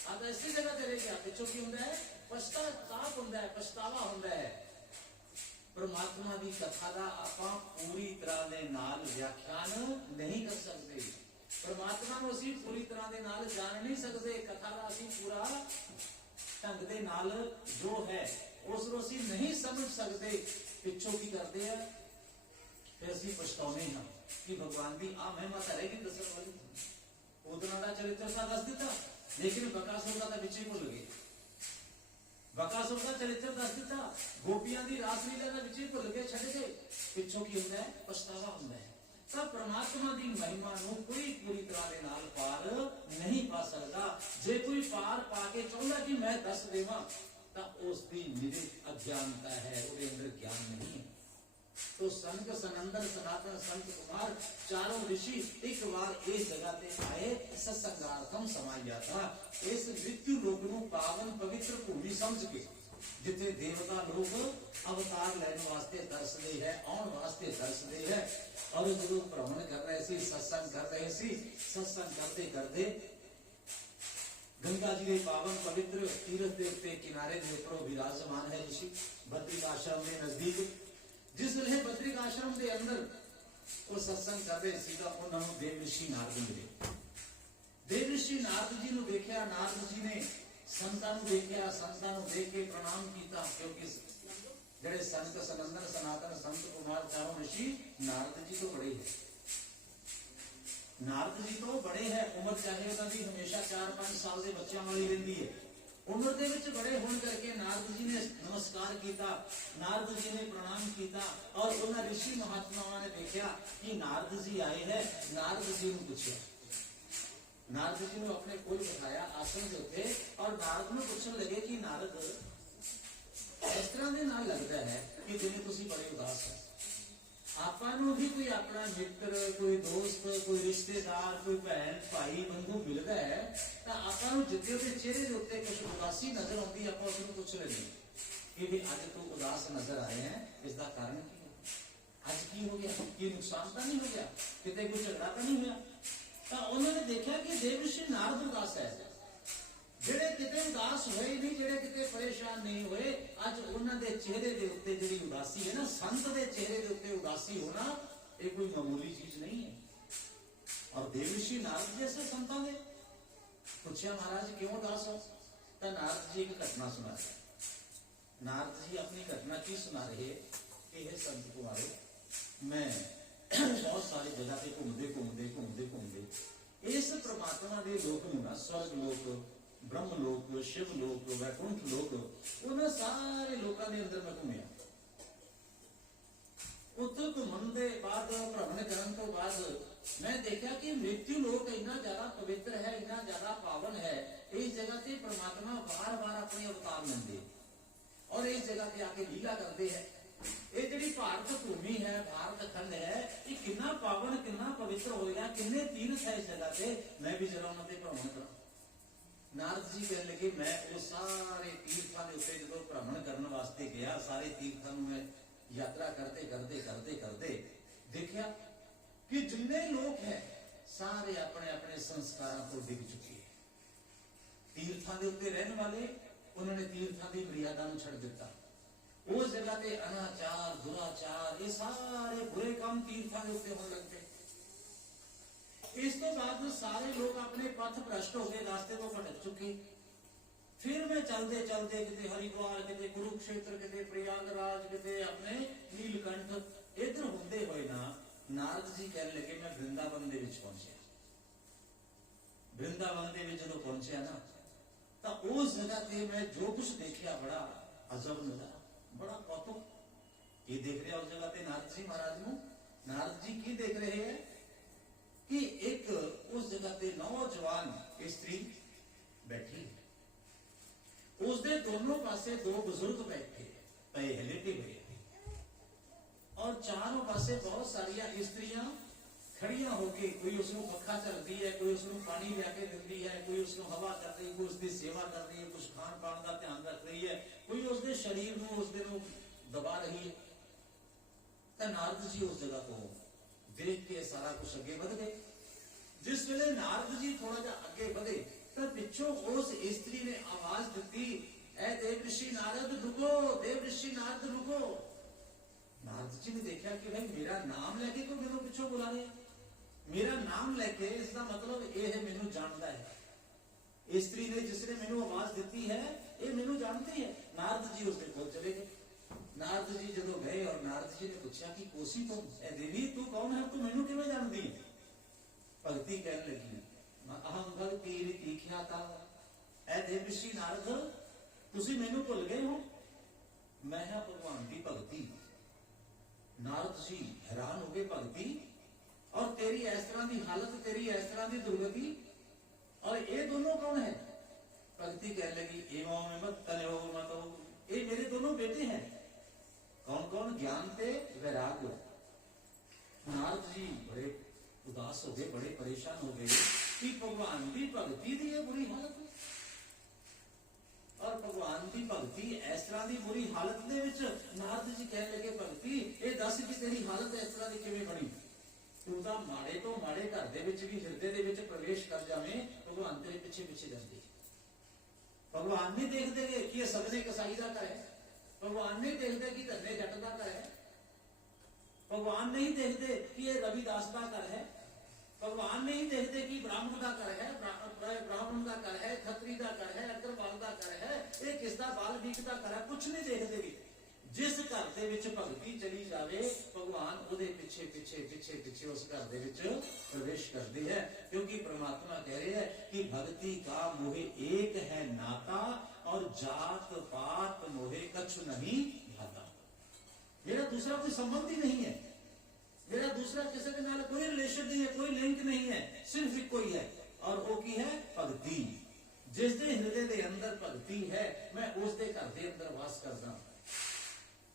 आता इसी जगह चले गया, पिछों की होंदा है पछतावा होंदा है, पछतावा होंदा है। परमात्मा की कथा का आपां पूरी तरह दे नाल व्याख्यान नहीं कर सकते, परमात्मा को असीं पूरी तरह दे नाल जान नहीं सकते, कथा का असीं पूरा ढंग दे नाल जो है उस नु असीं नहीं समझ सकते। पिछों की करते हैं फिर असीं पछताउने हां कि भगवान की आ महिमा रहेगी दसन वाली, उतना का चरित्र सा दस दिता लेकिन बकासुर का विच ही भुल गए, बकासुर का चरित्र दस दिता, गोपियां की रासलीला का विच ही भुल गए छड़ गए। पिछों की होंदा है पछतावा होंदा है। ਤਾਂ ਪ੍ਰਮਾਤਮਾ ਦੀ ਮਹਿਮਾ ਨੂੰ ਕੋਈ ਪੂਰੀ ਤਰ੍ਹਾਂ ਦੇ ਨਾਲ ਪਾਰ ਨਹੀਂ ਪਾ ਸਕਦਾ। ਜੇ ਕੋਈ ਪਾਰ ਪਾ ਕੇ ਚਾਹੁੰਦਾ ਕਿ ਮੈਂ ਦੱਸ ਦੇਵਾਂ ਤਾਂ ਉਸ ਦੀ ਨਿਰੇ ਅਗਿਆਨਤਾ ਹੈ, ਉਹਦੇ ਅੰਦਰ ਗਿਆਨ ਨਹੀਂ ਹੈ। तो संत सनंदन सनातन संत कुमार चारों ऋषि एक बार इस जगह ते आए सत्संगार्थम समाया था। इस मृत्यु लोक ਨੂੰ पावन पवित्र भूमि समझ के जिथे देवता लोग अवतार लेने वास्ते तरसते हैं, आने वास्ते तरसते हैं। और जो भ्रमण कर रहे सी, सत्संग कर रहे सी, सत्संग करते करते गंगा जी के पावन पवित्र तीर्थ के उत्ते किनारे के ऊपर विराजमान है ऋषि बद्रिक आश्रम के नजदीक। जिस वे बद्रिक आश्रम के अंदर वो सत्संग करते सीधा उन्होंने देव ऋषि नारद मिले। देव ऋषि नारद जी ने देखा, नारद जी ने संतां नूं देखा, संतां नूं देख के प्रणाम किया, क्योंकि जेडे संत सनंदन सनातन संत कुमार चारों ऋषि नारद जी तो बड़े है, नारद जी तो बड़े है। उम्र चाहे उन्होंने हमेशा 4-5 साल के बच्चों वाली रही है। उम्र के विच बड़े होने करके नारद जी ने नमस्कार किया, नारद जी ने प्रणाम किया। और उन्होंने ऋषि महात्माओं ने देखा कि नारद जी आए हैं। नारद जी ने पूछा, नारद जी ने अपने कोल बिठाया आसन के उत्ते और नारद ने पूछने लगे कि नारद इस तरह के नाल लगता है कि जिन्हें तुसी बड़े उदास है। ਆਪਾਂ ਨੂੰ ਵੀ ਕੋਈ ਆਪਣਾ ਮਿੱਤਰ, ਕੋਈ ਦੋਸਤ, ਕੋਈ ਰਿਸ਼ਤੇਦਾਰ, ਕੋਈ ਭੈਣ ਭਾਈ ਬੰਧੂ ਮਿਲਦਾ ਹੈ ਤਾਂ ਆਪਾਂ ਨੂੰ ਜਿੱਦੇ ਉਹਦੇ ਚਿਹਰੇ ਦੇ ਉੱਤੇ ਕੁਝ ਉਦਾਸੀ ਨਜ਼ਰ ਆਉਂਦੀ, ਆਪਾਂ ਉਸ ਨੂੰ ਪੁੱਛ ਲੈਂਦੇ ਕਿ ਵੀ ਅੱਜ ਤੂੰ ਉਦਾਸ ਨਜ਼ਰ ਆ ਰਿਹਾ ਹੈ, ਇਸ ਦਾ ਕਾਰਨ ਕੀ ਹੈ? ਅੱਜ ਕੀ ਹੋ ਗਿਆ? ਕੀ ਨੁਕਸਾਨ ਤਾਂ ਨਹੀਂ ਹੋ ਗਿਆ? ਕਿਤੇ ਕੋਈ ਝਗੜਾ ਤਾਂ ਨਹੀਂ ਹੋਇਆ? ਤਾਂ ਉਹਨਾਂ ਨੇ ਦੇਖਿਆ ਕਿ ਦੇਵ ઋષਿ ਨਾਰਦ ਉਦਾਸ ਹੈ। ਜਿਹੜੇ ਕਿਤੇ ਉਦਾਸ ਹੋਏ ਨਹੀਂ, ਜਿਹੜੇ ਕਿਤੇ ਪਰੇਸ਼ਾਨ ਨਹੀਂ ਹੋਏ, ਅੱਜ ਉਹਨਾਂ ਦੇ ਚਿਹਰੇ ਦੇ ਉੱਤੇ ਜਿਹੜੀ ਉਦਾਸੀ ਹੈ ਨਾ, ਸੰਤ ਦੇ ਚਿਹਰੇ ਦੇ ਉੱਤੇ ਉਦਾਸੀ ਹੋਣਾ ਇਹ ਕੋਈ ਮਾਮੂਲੀ ਚੀਜ਼ ਨਹੀਂ ਹੈ। ਔਰ ਦੇਵ ઋષਿ ਨਾਰਦ ਜੈਸੇ ਸੰਤਾਂ ਨੇ ਪੁੱਛਿਆ, ਮਹਾਰਾਜ ਕਿਉਂ ਉਦਾਸ ਹੋ? ਤਾਂ ਨਾਰਦ ਜੀ ਇੱਕ ਘਟਨਾ ਸੁਣਾ ਰਹੇ। ਨਾਰਦ ਜੀ ਆਪਣੀ ਘਟਨਾ ਕੀ ਸੁਣਾ ਰਹੇ ਕਿ ਇਹ ਸੰਤ ਕੁਮਾਰੋ, ਮੈਂ ਬਹੁਤ ਸਾਰੀ ਜਗ੍ਹਾ ਤੇ ਘੁੰਮਦੇ ਇਸ ਪ੍ਰਮਾਤਮਾ ਦੇ ਲੋਕ ਨੂੰ ਨਾ, ਸਵਰਗ ਲੋਕ, ब्रह्म लोक, शिव लोक, वैकुंठ लोक, उन्हें सारे लोगों के अंदर मैं घूमया। उत्थे घूमन के बाद, भ्रमण करने तो बाद मैं देखा कि मृत्यु लोक इतना ज्यादा पवित्र है, इतना ज्यादा पावन है। इस जगह से परमात्मा बार बार अपने अवतार लेंदे और इस जगह से आके लीला करते हैं। ये जिहड़ी भारत भूमि है, भारत खंड है, ये कितना पावन, कितना पवित्र हो गया, कितने तीर्थ है इस जगह से। मैं भी जरा उन्होंने भ्रमण करा। नारद जी कहने लगे, मैं वो सारे तीर्थों के उत्ते जो भ्रमण करने वास्ते गया, सारे तीर्थों में यात्रा करते देखा कि जिन्ने लोग हैं सारे अपने अपने संस्कारों को डिग चुके हैं। तीर्थों के उत्ते रहने वाले उन्होंने तीर्थों की मर्यादा को छड़ दिता। उस जगह पे अनाचार, दुराचार, ये सारे बुरे काम तीर्थों के उत्ते होने लगते। इस तो बाद सारे लोग अपने पथ भ्रष्ट हो गए, रास्ते तो भटक चुके। फिर मैं चलते किते हरिद्वार, किते कुरुक्षेत्र, किते प्रयागराज, किते अपने नीलकंठ इधर होंदे हुए ना, नारद जी कहने लगे मैं वृंदावन दे विच पहुंचा। वृंदावन दे विच जदों पहुंचा ना, तो उस जगह ते मैं जो कुछ देखा बड़ा अजब नजारा, बड़ा कौतुक। ये देख रहे उस जगह पे नारद जी महाराज को, नारद जी की देख रहे हैं कि एक उस जगह पे नौजवान स्त्री बैठी, उसके दोनों पासे दो बुजुर्ग बैठे पे लेटे हुए और चारों पासे बहुत सारिया स्त्रियां खड़िया होके, कोई उसको पखा चलती है, कोई उसको पानी लिया देती है, कोई उसको हवा कर रही है, कोई उसकी सेवा कर रही है, कुछ खान पान का ध्यान रख रही है, कोई उसके शरीर को उसके दबा रही है। तो नारद जी उस जगह को देख के सारा कुछ अगे बढ़ गए। जिस वेले नारद जी थोड़ा जा अगे बढ़े तो पिछों उस स्त्री ने आवाज दी, ऐ देव ऋषि नारद रुको, देव ऋषि नारद रुको। नारद जी ने देखा कि भाई मेरा नाम लेके को मेरे पिछों बुला रहे, मेरा नाम लेके, इसका मतलब ये है मैनू जानता है। स्त्री ने जिसने मैनू आवाज दी है ये मैनू जानती है। नारद जी उसके कोल चले गए। नारद जी जदों गए और नारद जी ने पूछा कि कोसी तुम, ए देवी तू कौन है, तू मैनू किवें जानदी है? भगती कहने लगी, अहम भगती रीति ख्याता। ए देव ऋषि नारद तुसी मैनू भुल गए हो, मैं हां भगवान की भगती। नारद जी हैरान हो गए, भगती और तेरी इस तरह की हालत, तेरी इस तरह की दुर्गति। और ये दोनों कौन है? भक्ति कहने लगी एवं मत तनयो मतो, ये मेरे दोनों बेटे हैं। कौन कौन? ज्ञान ते वैराग्य। नारद जी बड़े उदास हो गए, बड़े परेशान हो गए कि भगवान की भगती दी बुरी हालत है। और भगवान की भगती इस तरह की बुरी हालत दे विच नारद जी कह लगे भगती ये दस कि तेरी हालत इस तरह की किवें बनी? तू तो माड़े तो माड़े घर दे विच भी हिरदे दे विच प्रवेश कर जावे, भगवान तेरे पिछे पिछे जाते। भगवान नहीं देखते कि ये सगने कसाई का घर है, भगवान नहीं देखते कि धन्ने जट का घर है, भगवान नहीं देखते कि ये रविदास का घर है, भगवान नहीं देखते कि ब्राह्मण का घर है, ब्राह्मण का घर है, खत्री का घर है, अग्रवाल का घर है, ये किसका बाल्मीकि का घर है, कुछ नहीं देखते भी। जिस घर दे विच भगती चली जावे, भगवान उहदे पिछे पिछे पिछे पिछे उस घर दे विच प्रवेश करती है। क्योंकि परमात्मा कह रहे हैं कि भक्ति का मोहे एक है नाता, और जात पात मोहे कछु नहीं भाता। मेरा दूसरा कोई संबंध ही नहीं है, मेरा दूसरा किसी के नाल कोई रिलेशन नहीं है, कोई लिंक नहीं है, सिर्फ एक कोई है, और वो की है भगती। जिस दे हृदय के अंदर भगती है, मैं उस दे घर के अंदर वास करदा।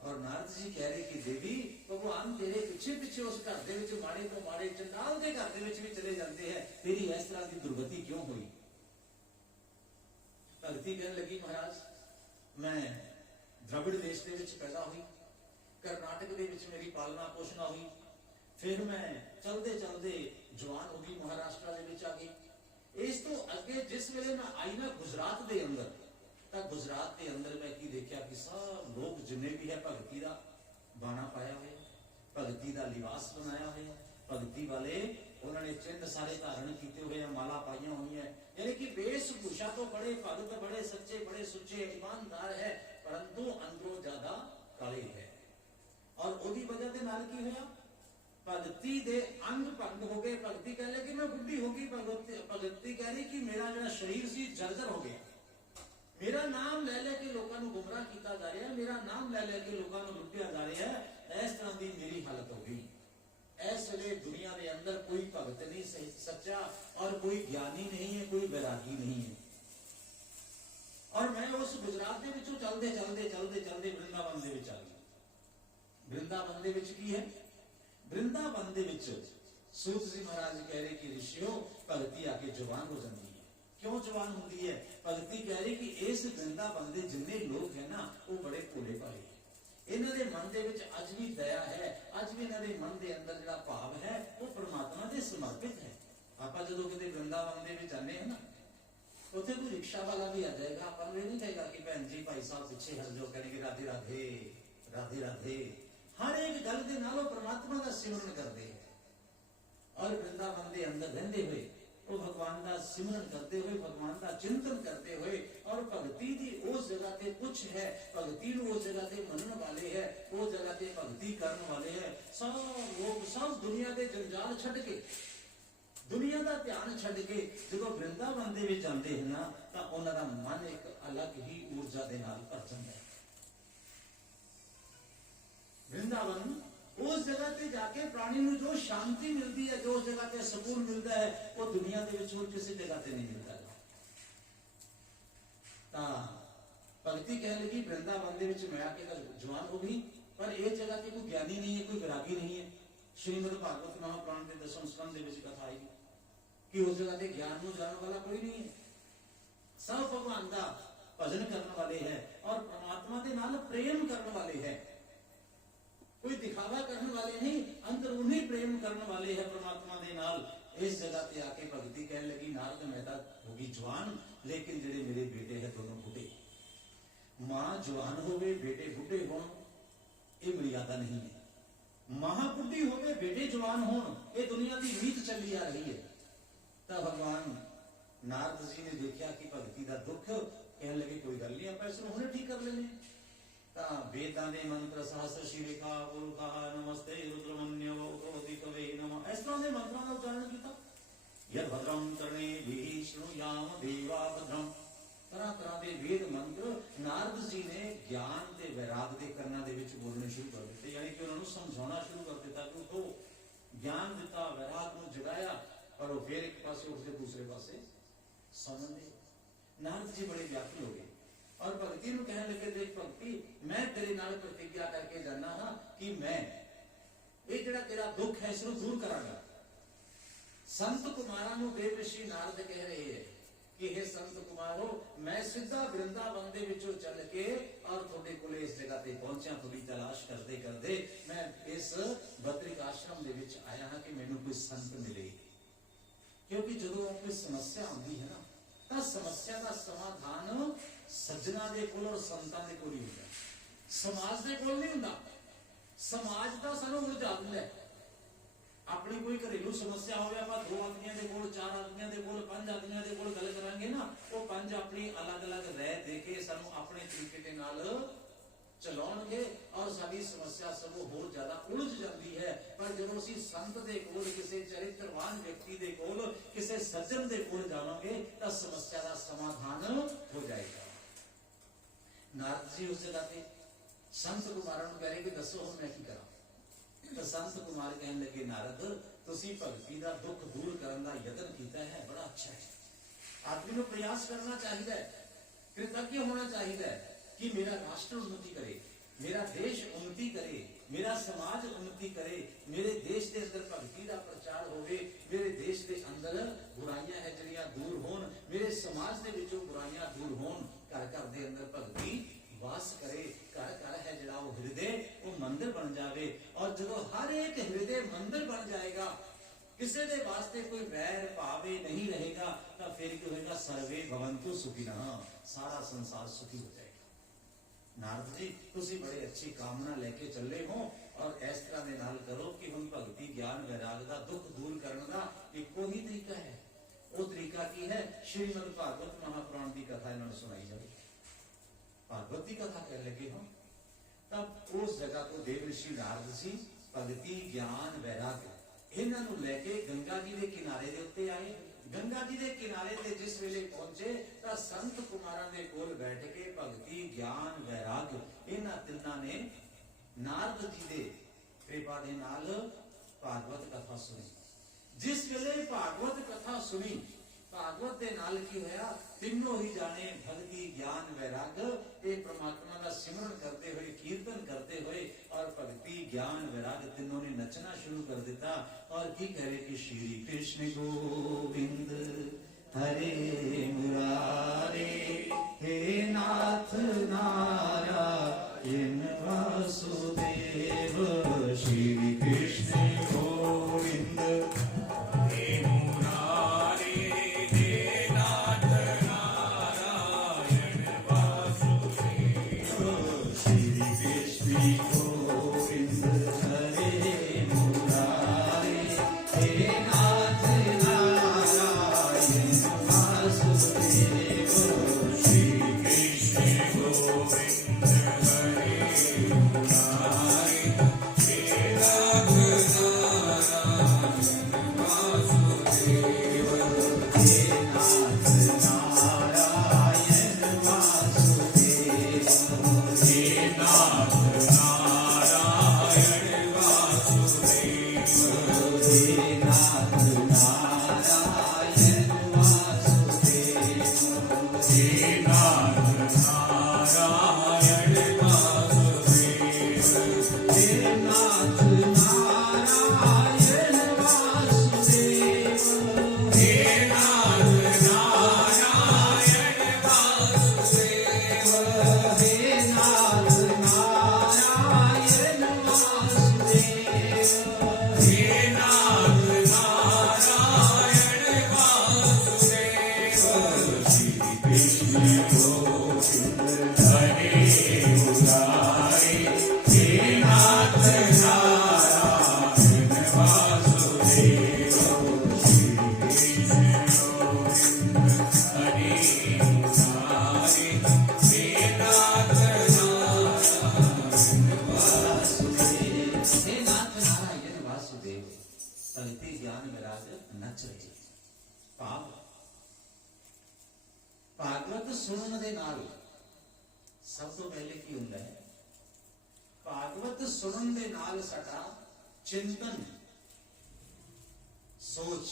और नारद जी कह रहे कि देवी भगवान तेरे पिछे पिछे उस घर दे विच माड़े तो माड़े चंडाल के घर दे विच भी चले जाते हैं, तेरी इस तरह की दुर्गति क्यों हुई? भगती कहने लगी महाराज मैं द्रविड़ देश के विच पैदा हुई, कर्नाटक के विच मेरी पालना पोषणा हुई, फिर मैं चलते चलते जवान हो गई, महाराष्ट्र के विच आ गई। इस तो अगे जिस वेले मैं आई ना गुजरात के अंदर, तो गुजरात के अंदर मैं की देखा कि सब लोग जिन्हें भी है भगती का बाना पाया हुआ, भगती का लिबास बनाया हुआ, भगती वाले उन्होंने चिन्ह सारे धारण किए हुए, माला पाइया हुई है, यानी कि वेशभूषा तो बड़े भगत, बड़े सच्चे, बड़े सुचे, ईमानदार है, परंतु अंदरों ज्यादा काले है। और ओदी वजह से नाल की होया, भगती दे अंग भंग हो गए। भगती कह रही कि मैं बुढ़ी होगी, भगती कह रही कि मेरा जो शरीर सी जर्जर हो गया, मेरा नाम ले लेके लोगों को गुमराह किया जा रहा है, मेरा नाम ले लेके लोगों को लुटिया जा रहा है, इस तरह की मेरी हालत हो गई। इस वे दुनिया के अंदर कोई भगत नहीं सच्चा, और कोई ज्ञानी नहीं है, कोई वैरागी नहीं है। और मैं उस गुजरात के विचों चलते चलते चलते चलते वृंदावन के विच आ गई। वृंदावन के विच की है? वृंदावन के विच सूत जी महाराज कह रहे कि ऋषियों भगती आके जवान हो जाती है। क्यों जवान होती है? भगती कह रही कि इस वृंदावन के जिन्ने लोग है ना, वो बड़े भोले भाले है, इन्हां दे मन दे विच अज भी दया है, अज भी इन्हां दे मन के अंदर जिहड़ा भाव है वो परमात्मा दे समर्पित है। आपां जदों किते वृंदावन दे विच जाने हैं ना, उत्थे कोई रिक्शा वाला भी आ जाएगा, आपां नूं नहीं कहेगा कि भैन जी भाई साहब पिछे हट जाओ, कहेंगे राधे राधे राधे राधे। हर एक गल दे नाल परमात्मा का सिमरन करते हैं, और वृंदावन के अंदर रहते हुए वो भगवान का सिमरन करते हुए, भगवान का चिंतन करते हुए, और भगती दी उस जगह पे कुछ है, भगती उस जगह पे मनन वाले है, उस जगह पे भगती करने वाले है। सब लोग सब दुनिया के जंजाल छड़ के, दुनिया का ध्यान छड़ के जो वृंदावन दे विच जाते हैं ना, तो उन्हां दा मन एक अलग ही ऊर्जा दे नाल भर जाता है। वृंदावन उस जगह पे जाके प्राणी में जो शांति मिलती है, जो उस जगह पे सुकून मिलता है, वो दुनिया के विच और किसी जगह पे नहीं मिलता। भगती कह लगी वृंदावन के विच मैं आके जवान हो गई, पर इस जगह पे कोई ज्ञानी नहीं है, कोई वैरागी नहीं है। श्रीमद् भागवत महापुराण के 10वें स्कंद के विच कथा आएगी कि उस जगह पे ज्ञान को जानने वाला कोई नहीं है, सब भगवान का भजन करने वाले हैं और परमात्मा के नाल प्रेम करने वाले हैं। कोई दिखावा करने वाले नहीं, अंदर उन्हीं प्रेम करने वाले हैं परमात्मा के नाल। इस जगह पे आके भगती कहने लगी नारद मेहता होगी जवान, लेकिन जेडे मेरे बेटे हैं दोनों बुढ़े। मां जवान होवे बेटे बुढ़े होण, ये मर्यादा नहीं है। मां बुढ़ी होवे बेटे जवान होण, ये दुनिया की रीत चली आ रही है। तब भगवान नारद जी ने देखा कि भगती का दुख, कहने लगे कोई गल नहीं, आप इसको हुणे ठीक कर लेने। वेदां दे मंत्र सहस्र शिरेखा गुरुखा नमस्ते रुद्रमन्यो भगवती कवे नमः, इस तरह के मंत्रों का उच्चारण किया। यद भद्रम कर्णेभिः शृणुयाम देवा भद्रम, तरह तरह के वेद मंत्र नारद जी ने ज्ञान ते वैराग दे करना दे विच बोलने शुरू कर दिते, यानी कि उन्होंने समझाना शुरू कर दिता कि उठो ज्ञान दिता, वैराग को जगाया, पर वो फिर एक पासे उठते दूसरे पासे समझ नहीं। नारद जी बड़े व्याकुल हो गए और भगती को कहने लगे, देख भगती, मैं तेरे नाल प्रतिज्ञा करके जाना हाँ कि मैं ये जड़ा तेरा दुख है इसको दूर करांगा। संत कुमारा ਨੂੰ देव ऋषि नारद कह रहे हैं कि हे संत कुमारो, मैं सीधा वृंदावन दे विचों चल के और थोड़े कोले इस जगह ते पहुंचा, थोड़ी तलाश करते करते मैं इस बद्रिक आश्रम दे विच आया हाँ कि मैनू कोई संत मिले। क्योंकि जो कोई समस्या आती है ना, तो समस्या का समाधान सज्जना दे कोल और संतां दे कोल ही होंदा, समाज दे कोल नहीं होंदा। समाज का सानू उलझा दिंदा है। अपनी कोई घरेलू समस्या हो, आप दो आदमियों के कोल, चार आदमियों के कोल, पांच आदमियों के कोल गल करांगे ना, वो पांच अपनी अलग अलग राय दे के सानू अपने तरीके के नाल चलाउणगे और साडी समस्या सब होर ज्यादा उलझ जाती है। पर जब असीं संत दे कोल, किसी चरित्रवान व्यक्ति दे कोल, किसी सज्जन दे कोल जावांगे तो समस्या का समाधान हो जाएगा। नारद जी उस जगह पे संत कुमार कह रहे कि दसो हुण मैं की करा। तो संत कुमार कहने लगे, नारद तुसीं भगती का दुख दूर करने का यत्न किया है, बड़ा अच्छा है। आदमी को प्रयास करना चाहिए, कृतज्ञ होना चाहिए कि मेरा राष्ट्र उन्नति करे, मेरा देश उन्नति करे, मेरा समाज उन्नति करे, मेरे देश के अंदर भगती का प्रचार होवे, मेरे देश के अंदर बुराइयां है जड़ियां दूर होन, मेरे समाज के विचों बुराइयां दूर होन, घर घर के अंदर भगती वास करे, घर घर है जड़ा वो हृदय वो मंदिर बन जावे। और जो हर एक हृदय मंदिर बन जाएगा, किसी के वास्ते कोई वैर भावे नहीं रहेगा, तो फिर क्या होगा, सर्वे भवन्तु सुखिनः, सारा संसार सुखी हो जाएगा। नारद जी तुसी बड़े अच्छी कामना लेके चले हो और इस तरह दे नाल करो कि हम भगती ज्ञान वैराग का दुख दूर करने का एको ही तरीका है। वो तरीका की है, श्रीमद् भागवत महापुराण की कथा इन्होंने सुनाई जाए। भागवत की कथा कह लगे हो, तब उस जगह को देव ऋषि नारद जी भगती ज्ञान वैराग इन्हों लैके गंगा जी के किनारे दे उत्ते आए। गंगा जी के किनारे ते जिस वेले पहुंचे तो संत कुमारा दे कोल बैठ के भगती ज्ञान वैराग इन्हां तिन्हां ने नारद जी दे कृपा दे नाल भागवत कथा सुनी। जिस वेले भागवत कथा सुनी, भागवत दे नाल की होया, तीनों ही जाने भक्ति ज्ञान वैराग ये परमात्मा का सिमरन करते हुए, कीर्तन करते हुए और भक्ति ज्ञान वैराग तीनों ने नचना शुरू कर दिता। और की कह रहे कि श्री कृष्ण गोविंद हरे मुरारे, हे नाथ नारायण वासुदेव, श्री कृष्ण गोविंद भागवत सुनने दे नाल सब तो पहले की हुंदा है, भागवत सुनन दे नाल साडा चिंतन सोच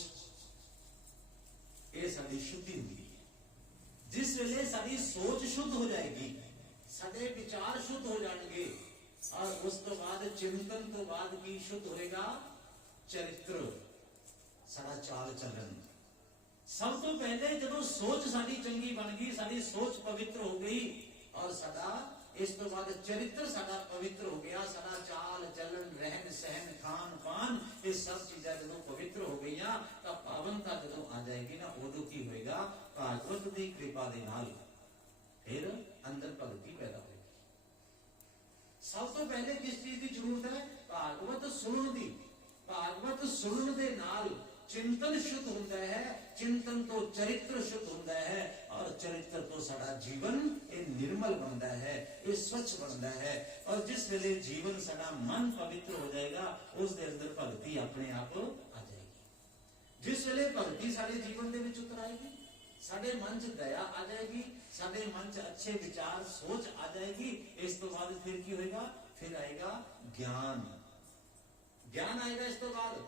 ये साडी शुद्धि हुंदी है। जिस वेले साडी सोच शुद्ध हो जाएगी, साडे विचार शुद्ध हो जाएंगे, और उस तो बाद चिंतन तो बाद की शुद्ध होएगा चरित्र, साडा चाल चलन। सब तो पहले जब सोच साडी चंगी बन गई, साडी सोच पवित्र हो गई, और साडा इस तो बाद चरित्र साडा पवित्र हो गया, साडा चाल चलन रहन सहन खान पान ये सब चीजें जो पवित्र हो गई तो पावनता जो आ जाएगी ना, उदो की होएगा भागवत की कृपा दे नाल फिर अंदर भगती पैदा होगी। सब तो पहले किस चीज की जरूरत है? भागवत सुनने की। भागवत सुनने दे नाल चिंतन शुद्ध होता है, चिंतन तो चरित्र शुद्ध होता है, और चरित्र तो साडा जीवन ये निर्मल बनता है, ये स्वच्छ बनता है। और जिस वेले जीवन साडा मन पवित्र हो जाएगा, उस दे अंदर भगती अपने आप आ जाएगी। जिस वेले भगती साडे जीवन दे विच उतर आएगी, साडे मन च दया आ जाएगी, साडे मन च अच्छे विचार सोच आ जाएगी, इस तो बाद फिर की होएगा? फिर आएगा ज्ञान। ज्ञान आएगा इस तो बाद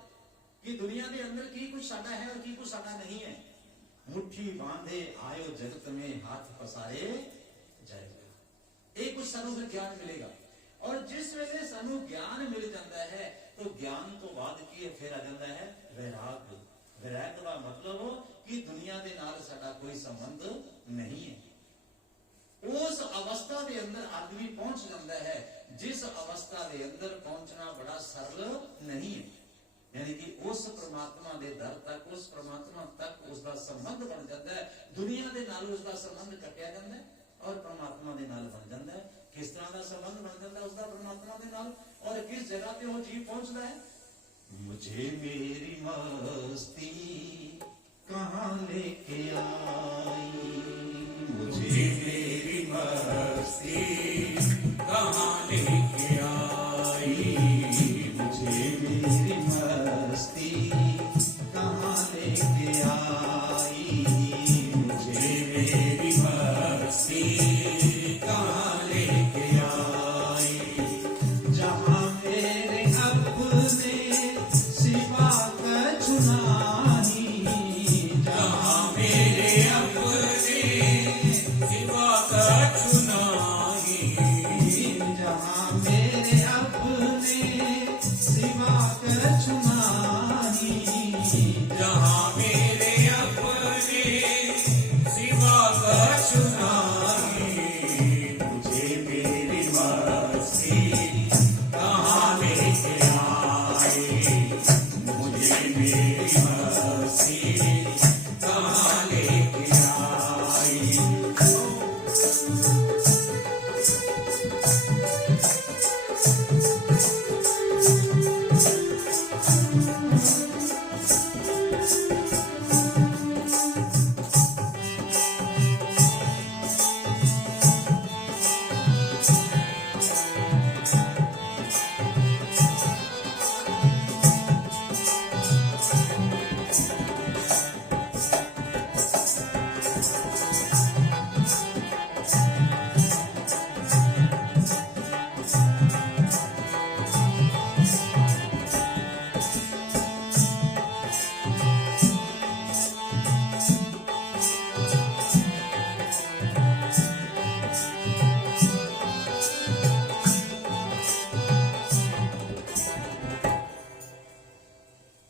कि दुनिया के अंदर की कुछ साडा है और की कुछ साडा नहीं है। मुट्ठी बांधे आयो जगत में हाथ पसारे जाएगा, एक कुछ सानू फिर ज्ञान मिलेगा। और जिस वेले सानू ज्ञान मिल जाता है, तो ज्ञान तो बाद की है, फिर आ जाता है वैराग। वैराग का मतलब कि दुनिया के नाल साडा कोई संबंध नहीं है। उस अवस्था के अंदर आदमी पहुंच जाता है जिस अवस्था के अंदर पहुंचना बड़ा सरल नहीं है। यानी कि उस परमात्मा के दर तक, उस परमात्मा तक उसका संबंध बन जाता है। दुनिया के नाल उसका संबंध कटिया जाता है और परमात्मा के नाल बन जाता है। किस तरह का संबंध बन जाता है उसका परमात्मा के नाल, और किस जगह पे वो जीव पहुंचता है? मुझे मेरी मस्ती कहाँ लेके आई, मुझे मेरी मस्ती कहाँ लेके आई, मुझे मेरी मस्ती कहाँ लेके आई, मुझे मेरी मस्ती कहाँ लेके आई। जहाँ मेरे अपने सिवा कछु नाही, जहाँ मेरे अपने सिवा कछु नाही, जहाँ मेरे अपने सिवा कछु नाही, जहाँ मेरे अपने सिवा कछु नाही, मुझे मेरी मस्ती कहाँ लेके आई, मुझे मेरी मस्ती कहाँ लेके आई।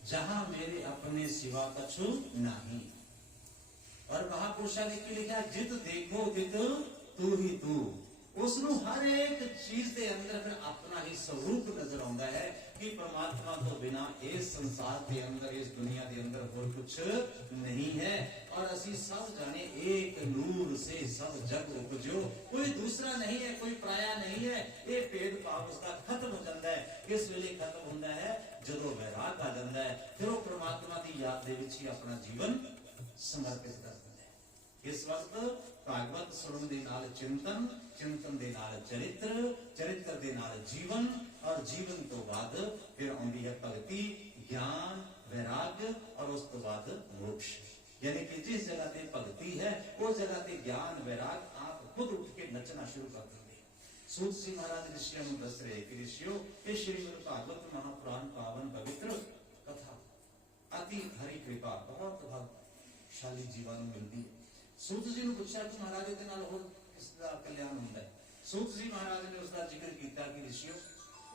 जहां मेरे अपने सिवा कछु नहीं। और महापुरुषा ने की लिखा, जित देखो तित तू ही तू। उसनु हर एक चीज के अंदर फिर अपना ही स्वरूप नजर आता है कि परमात्मा तो बिना इस संसार के अंदर, इस दुनिया के अंदर और कुछ नहीं है। और असी सब जाने एक नूर से सब जग उपजो, कोई दूसरा नहीं है, कोई पराया नहीं है। ये भेदभाव उसका खत्म हो जाता है। किस वेले खत्म होता है? जदों वैराग आ जाता है, फिर वो परमात्मा की याद दे विच ही अपना जीवन समर्पित कर दिंदा है। इस वक्त भागवत सुनन दे नाल चिंतन, चिंतन दे नाल चरित्र, चरित्र दे नाल जीवन, और जीवन तो बाद फिर आउंदी है भगती, ज्ञान, वैराग, और उस तो बाद मोक्ष। यानी कि जिस जगह पे भगती है उस जगह पे ज्ञान वैराग आप खुद उठ के नचना शुरू कर देंगे। सूत सिंह महाराज ऋषियों में दस रहे कि ऋषियों, ये श्रीमद् भागवत महापुराण पावन पवित्र कथा अति हरी कृपा बहुत भागशाली जीवां नूं मिलदी है। सूत जी ने पूछा कि महाराज दे नाल होर किस दा कल्याण हुंदा है। सूत जी महाराज ने उसका जिक्र किया कि ऋषियों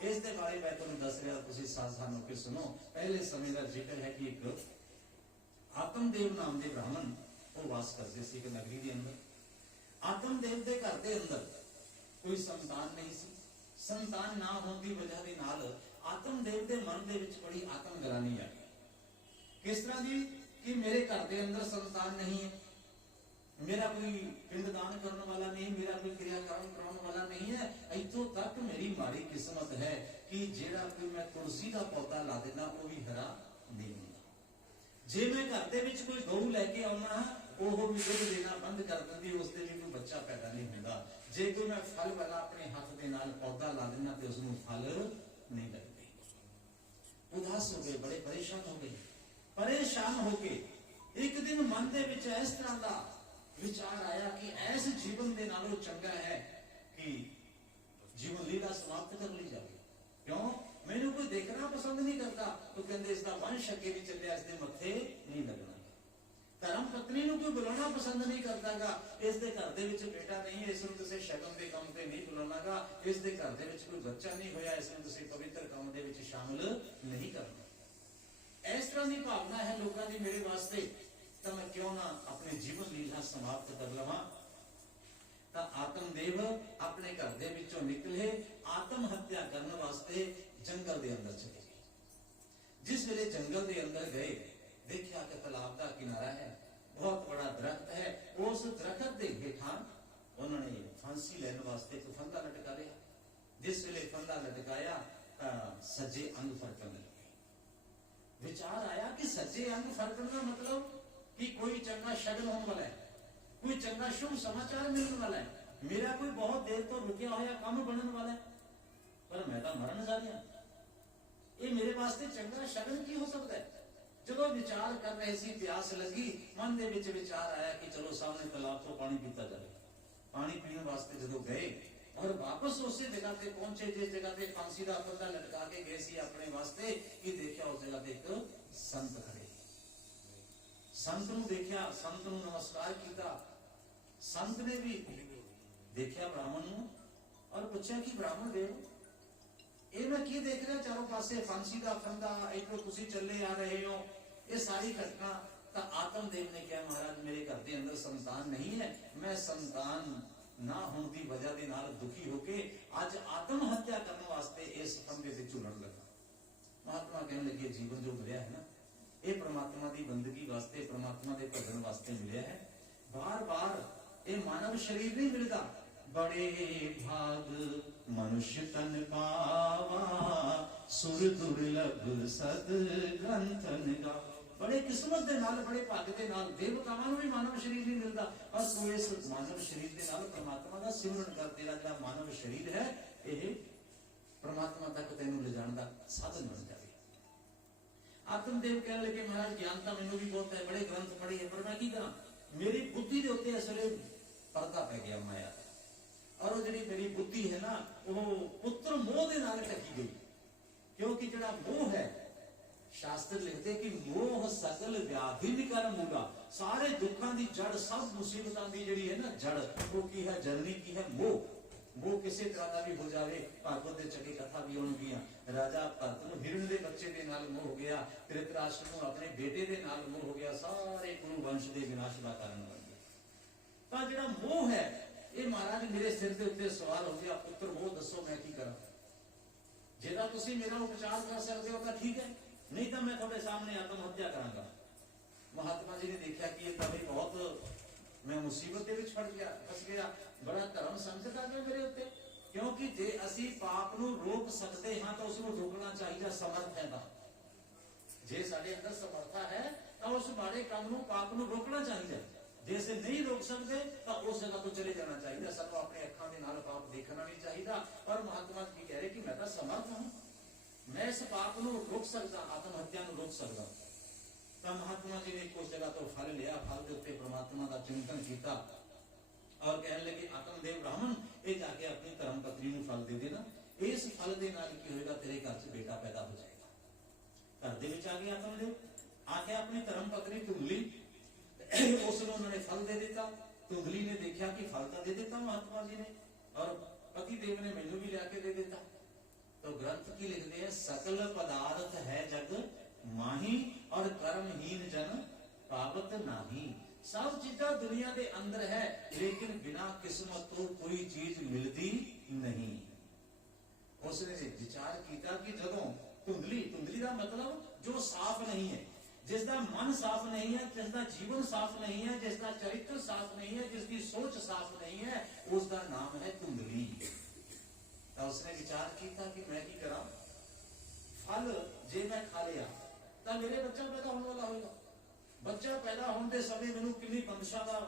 इस दे बारे मैं तुहानूं दस रहा, तुसीं सावधान होकर सुनो। पहले समय का जिक्र है कि एक आत्मदेव नाम के ब्राह्मण वो वास करते सी एक नगरी के अंदर। आत्मदेव के घर के अंदर कोई संतान नहीं सी। संतान ना होने की वजह के नाल आत्मदेव के मन के विच बड़ी आत्मग्लानि आई। किस तरह की कि मेरे घर के अंदर संतान नहीं है, मेरा कोई पिंडदान करने वाला नहीं, मेरा कोई क्रियाक्रम कराने वाला नहीं है। इतों तक मेरी माड़ी किस्मत है कि जेड़ा कोई मैं तुलसी का पौधा ला देना वो भी हरा नहीं होता। जे मैं घर के विच कोई गऊ लैके आना वो भी दुध देना बंद कर देती, उससे भी कोई बच्चा पैदा नहीं होगा। जे कोई मैं फल वाला अपने हाथ के नाल पौधा ला देना तो उसमें फल नहीं लगते। उदास हो गए, बड़े परेशान हो गए। परेशान होके एक दिन मन के विच इस तरह का विचार आया कि ऐसे जीवन के नालों चंगा है कि जीवन लीला समाप्त कर ली जाए। क्यों? मैंने कोई देखना पसंद नहीं करता, तो कहते इसका वंश अगे नहीं चलिया, इसके मत्थे नहीं लगना। धर्म पत्नी को कोई बुलाना पसंद नहीं करता गा, इसके घर के विच बेटा नहीं है, इसमें किसी शगन के काम से नहीं बुलाना गा। इसके घर के विच कोई बच्चा नहीं होया, इसमें किसी पवित्र काम के विच शामिल नहीं करना। इस तरह की भावना है लोगों की मेरे वास्ते, तो मैं क्यों ना अपने जीवन लीला समाप्त कर लवा। तो आत्मदेव अपने घर के विचों निकले, आत्म हत्या करने वास्ते जंगल के अंदर चले गए। जिस वेले जंगल के अंदर गए, देखा कि तालाब का किनारा है, बहुत बड़ा दरख्त है। उस दरख्त के हेठां उन्होंने फांसी लेने वास्ते एक फंदा लटका लिया। जिस वेले फंदा लटकाया सज्जे अंग फड़कने लगे। विचार आया कि सज्जे अंग फड़कने का मतलब कि कोई चंगा शगन होने वाला है, कोई चंगा शुभ समाचार मिलने वाला है, मेरा कोई बहुत देर तो रुकिया हुआ काम बनने वाला है, पर मैं तो मरन जा रहा। ये मेरे वास्ते चंगा शगन की हो सकता है। जब विचार कर रहे सी, प्यास लगी, मन के विच विचार आया कि चलो सामने तालाब तो पानी पीता जाए। पानी पीने वास्ते जो गए और वापस उसी जगह पे पहुंचे जिस जगह पे फांसी का फंदा लटका के गए सी अपने वास्ते, कि देखा उस जगह पे एक संत खड़े। संत नूं देखा, संत नूं नमस्कार किया। संत ने भी देखा ब्राह्मण नूं और पूछा कि ब्राह्मण देव ये मैं की देख रहा चारों पासे फांसी का फंदा, इधरों तुसी चले आ रहे हो, ये सारी घटना। तो आत्मदेव ने कहा महाराज मेरे घर के अंदर संतान नहीं है, मैं संतान ना होने की वजह के नाल दुखी होके आज आत्म हत्या करने वास्ते इस फंदे से झुलण लगा। महात्मा कहने लगे जीवन जो मिलया है ना, ये परमात्मा की बंदगी वास्ते, परमात्मा के भजन वास्ते मिलया है। बार बार ये मानव शरीर नहीं मिलता। बड़े भाग मनुष्य तन पावा, सुर दुर्लभ सद ग्रंथन गा। बड़े किस्मत के नाल, बड़े भाग्य के नाल देवतावां नूं भी मानव शरीर नहीं मिलता, और तू इस मानव शरीर के नाल परमात्मा का सिमरन कर। तेरा जो मानव शरीर है ये परमात्मा तक तेनों ले जाने का साधन बन जाए। आत्मदेव कहने लगे महाराज ज्ञान तो मैनू भी बहुत है, बड़े ग्रंथ पढ़े है, पर मैं की करा, मेरी बुद्धि के उत्ते इस वेले पर्दा पै गया माया, और वो जी मेरी बुद्धि है ना वो पुत्र मोह के नाल ढकी गई। क्योंकि जो मोह है, शास्त्र लिखते कि मोह सकल व्याधि निकर मूला। सारे दुखों की जड़, सब मुसीबतों की जी है ना जड़, वो की है, जननी की है मोह। मोह किसी तरह का भी हो जाए, भागवत के चंगी कथा भी होगी। राजा भरत नूं हिरण के बच्चे के नाल मोह हो गया, धृतराष्ट्र नूं अपने बेटे के नाल मोह हो गया, सारे कुरु वंश के विनाश का कारण बन गया। पर जिहड़ा मोह है ये महाराज मेरे सिर के उत्ते सवाल हो गया, पुत्र मोह दसो मैं की करा। जेदा तुसीं मेरा उपचार कर सकते हो तो ठीक है, नहीं तो मैं थोड़े सामने आत्महत्या करांगा। महात्मा जी ने देखा कि ये भाई बहुत मैं मुसीबत के फस गया, बड़ा धर्म संकट आ गया मेरे उत्ते। क्योंकि जे असी पाप नूं रोक सकते हाँ तो उसको रोकना चाहिए, समर्थ है। जे साडे अंदर समर्था है तो उस माड़े काम नूं, पाप नूं रोकना चाहिए। जैसे नहीं रोक सकते तो उस जगह तो चले जाना चाहिए। सबको अपने अखां दे नाल पाप देखना नहीं चाहिए। और महात्मा जी कह रहे कि मैं तो समर्थ हूं, मैं इस पाप नूं रोक सकता, आत्महत्या नूं रोक सकता। तो महात्मा जी ने कुछ जगह तो फल लिया, फल के उत्ते परमात्मा का चिंतन किया और कहने लगे आत्मदेव ब्राह्मण ये जाके अपनी धर्म पत्नी नूं फल दे देना, इस फल के नाल की होएगा तेरे घर च बेटा पैदा हो जाएगा। घर दे विच आ गया आत्मदेव, आके अपनी धर्म पत्नी धुंधली उसने उन्होंने फल दे दिता। धुंधली ने देखा कि फल तो दे देता महात्मा जी ने, और पति देव ने मैनू भी लिया के दे देता। तो ग्रंथ की लिखते हैं, सकल पदार्थ है जग माही और कर्महीन जन पावत नाही। सब चीजा दुनिया के अंदर है, लेकिन बिना किस्मत तो कोई चीज मिलती नहीं। उसने विचार किया कि जदों धुंधली, धुंधली का मतलब जो साफ नहीं है, जिसका मन साफ नहीं है, जिसका जीवन साफ नहीं है, जिसका चरित्र साफ नहीं है, जिसकी सोच साफ नहीं है, उसका नाम है धुंधली। तो उसने विचार किया कि मैं की करा, फल जे मैं खा लिया तो मेरे बच्चा पैदा होने वाला होगा। बच्चा पैदा होने के समय मैनू किन्नी बंदिशां का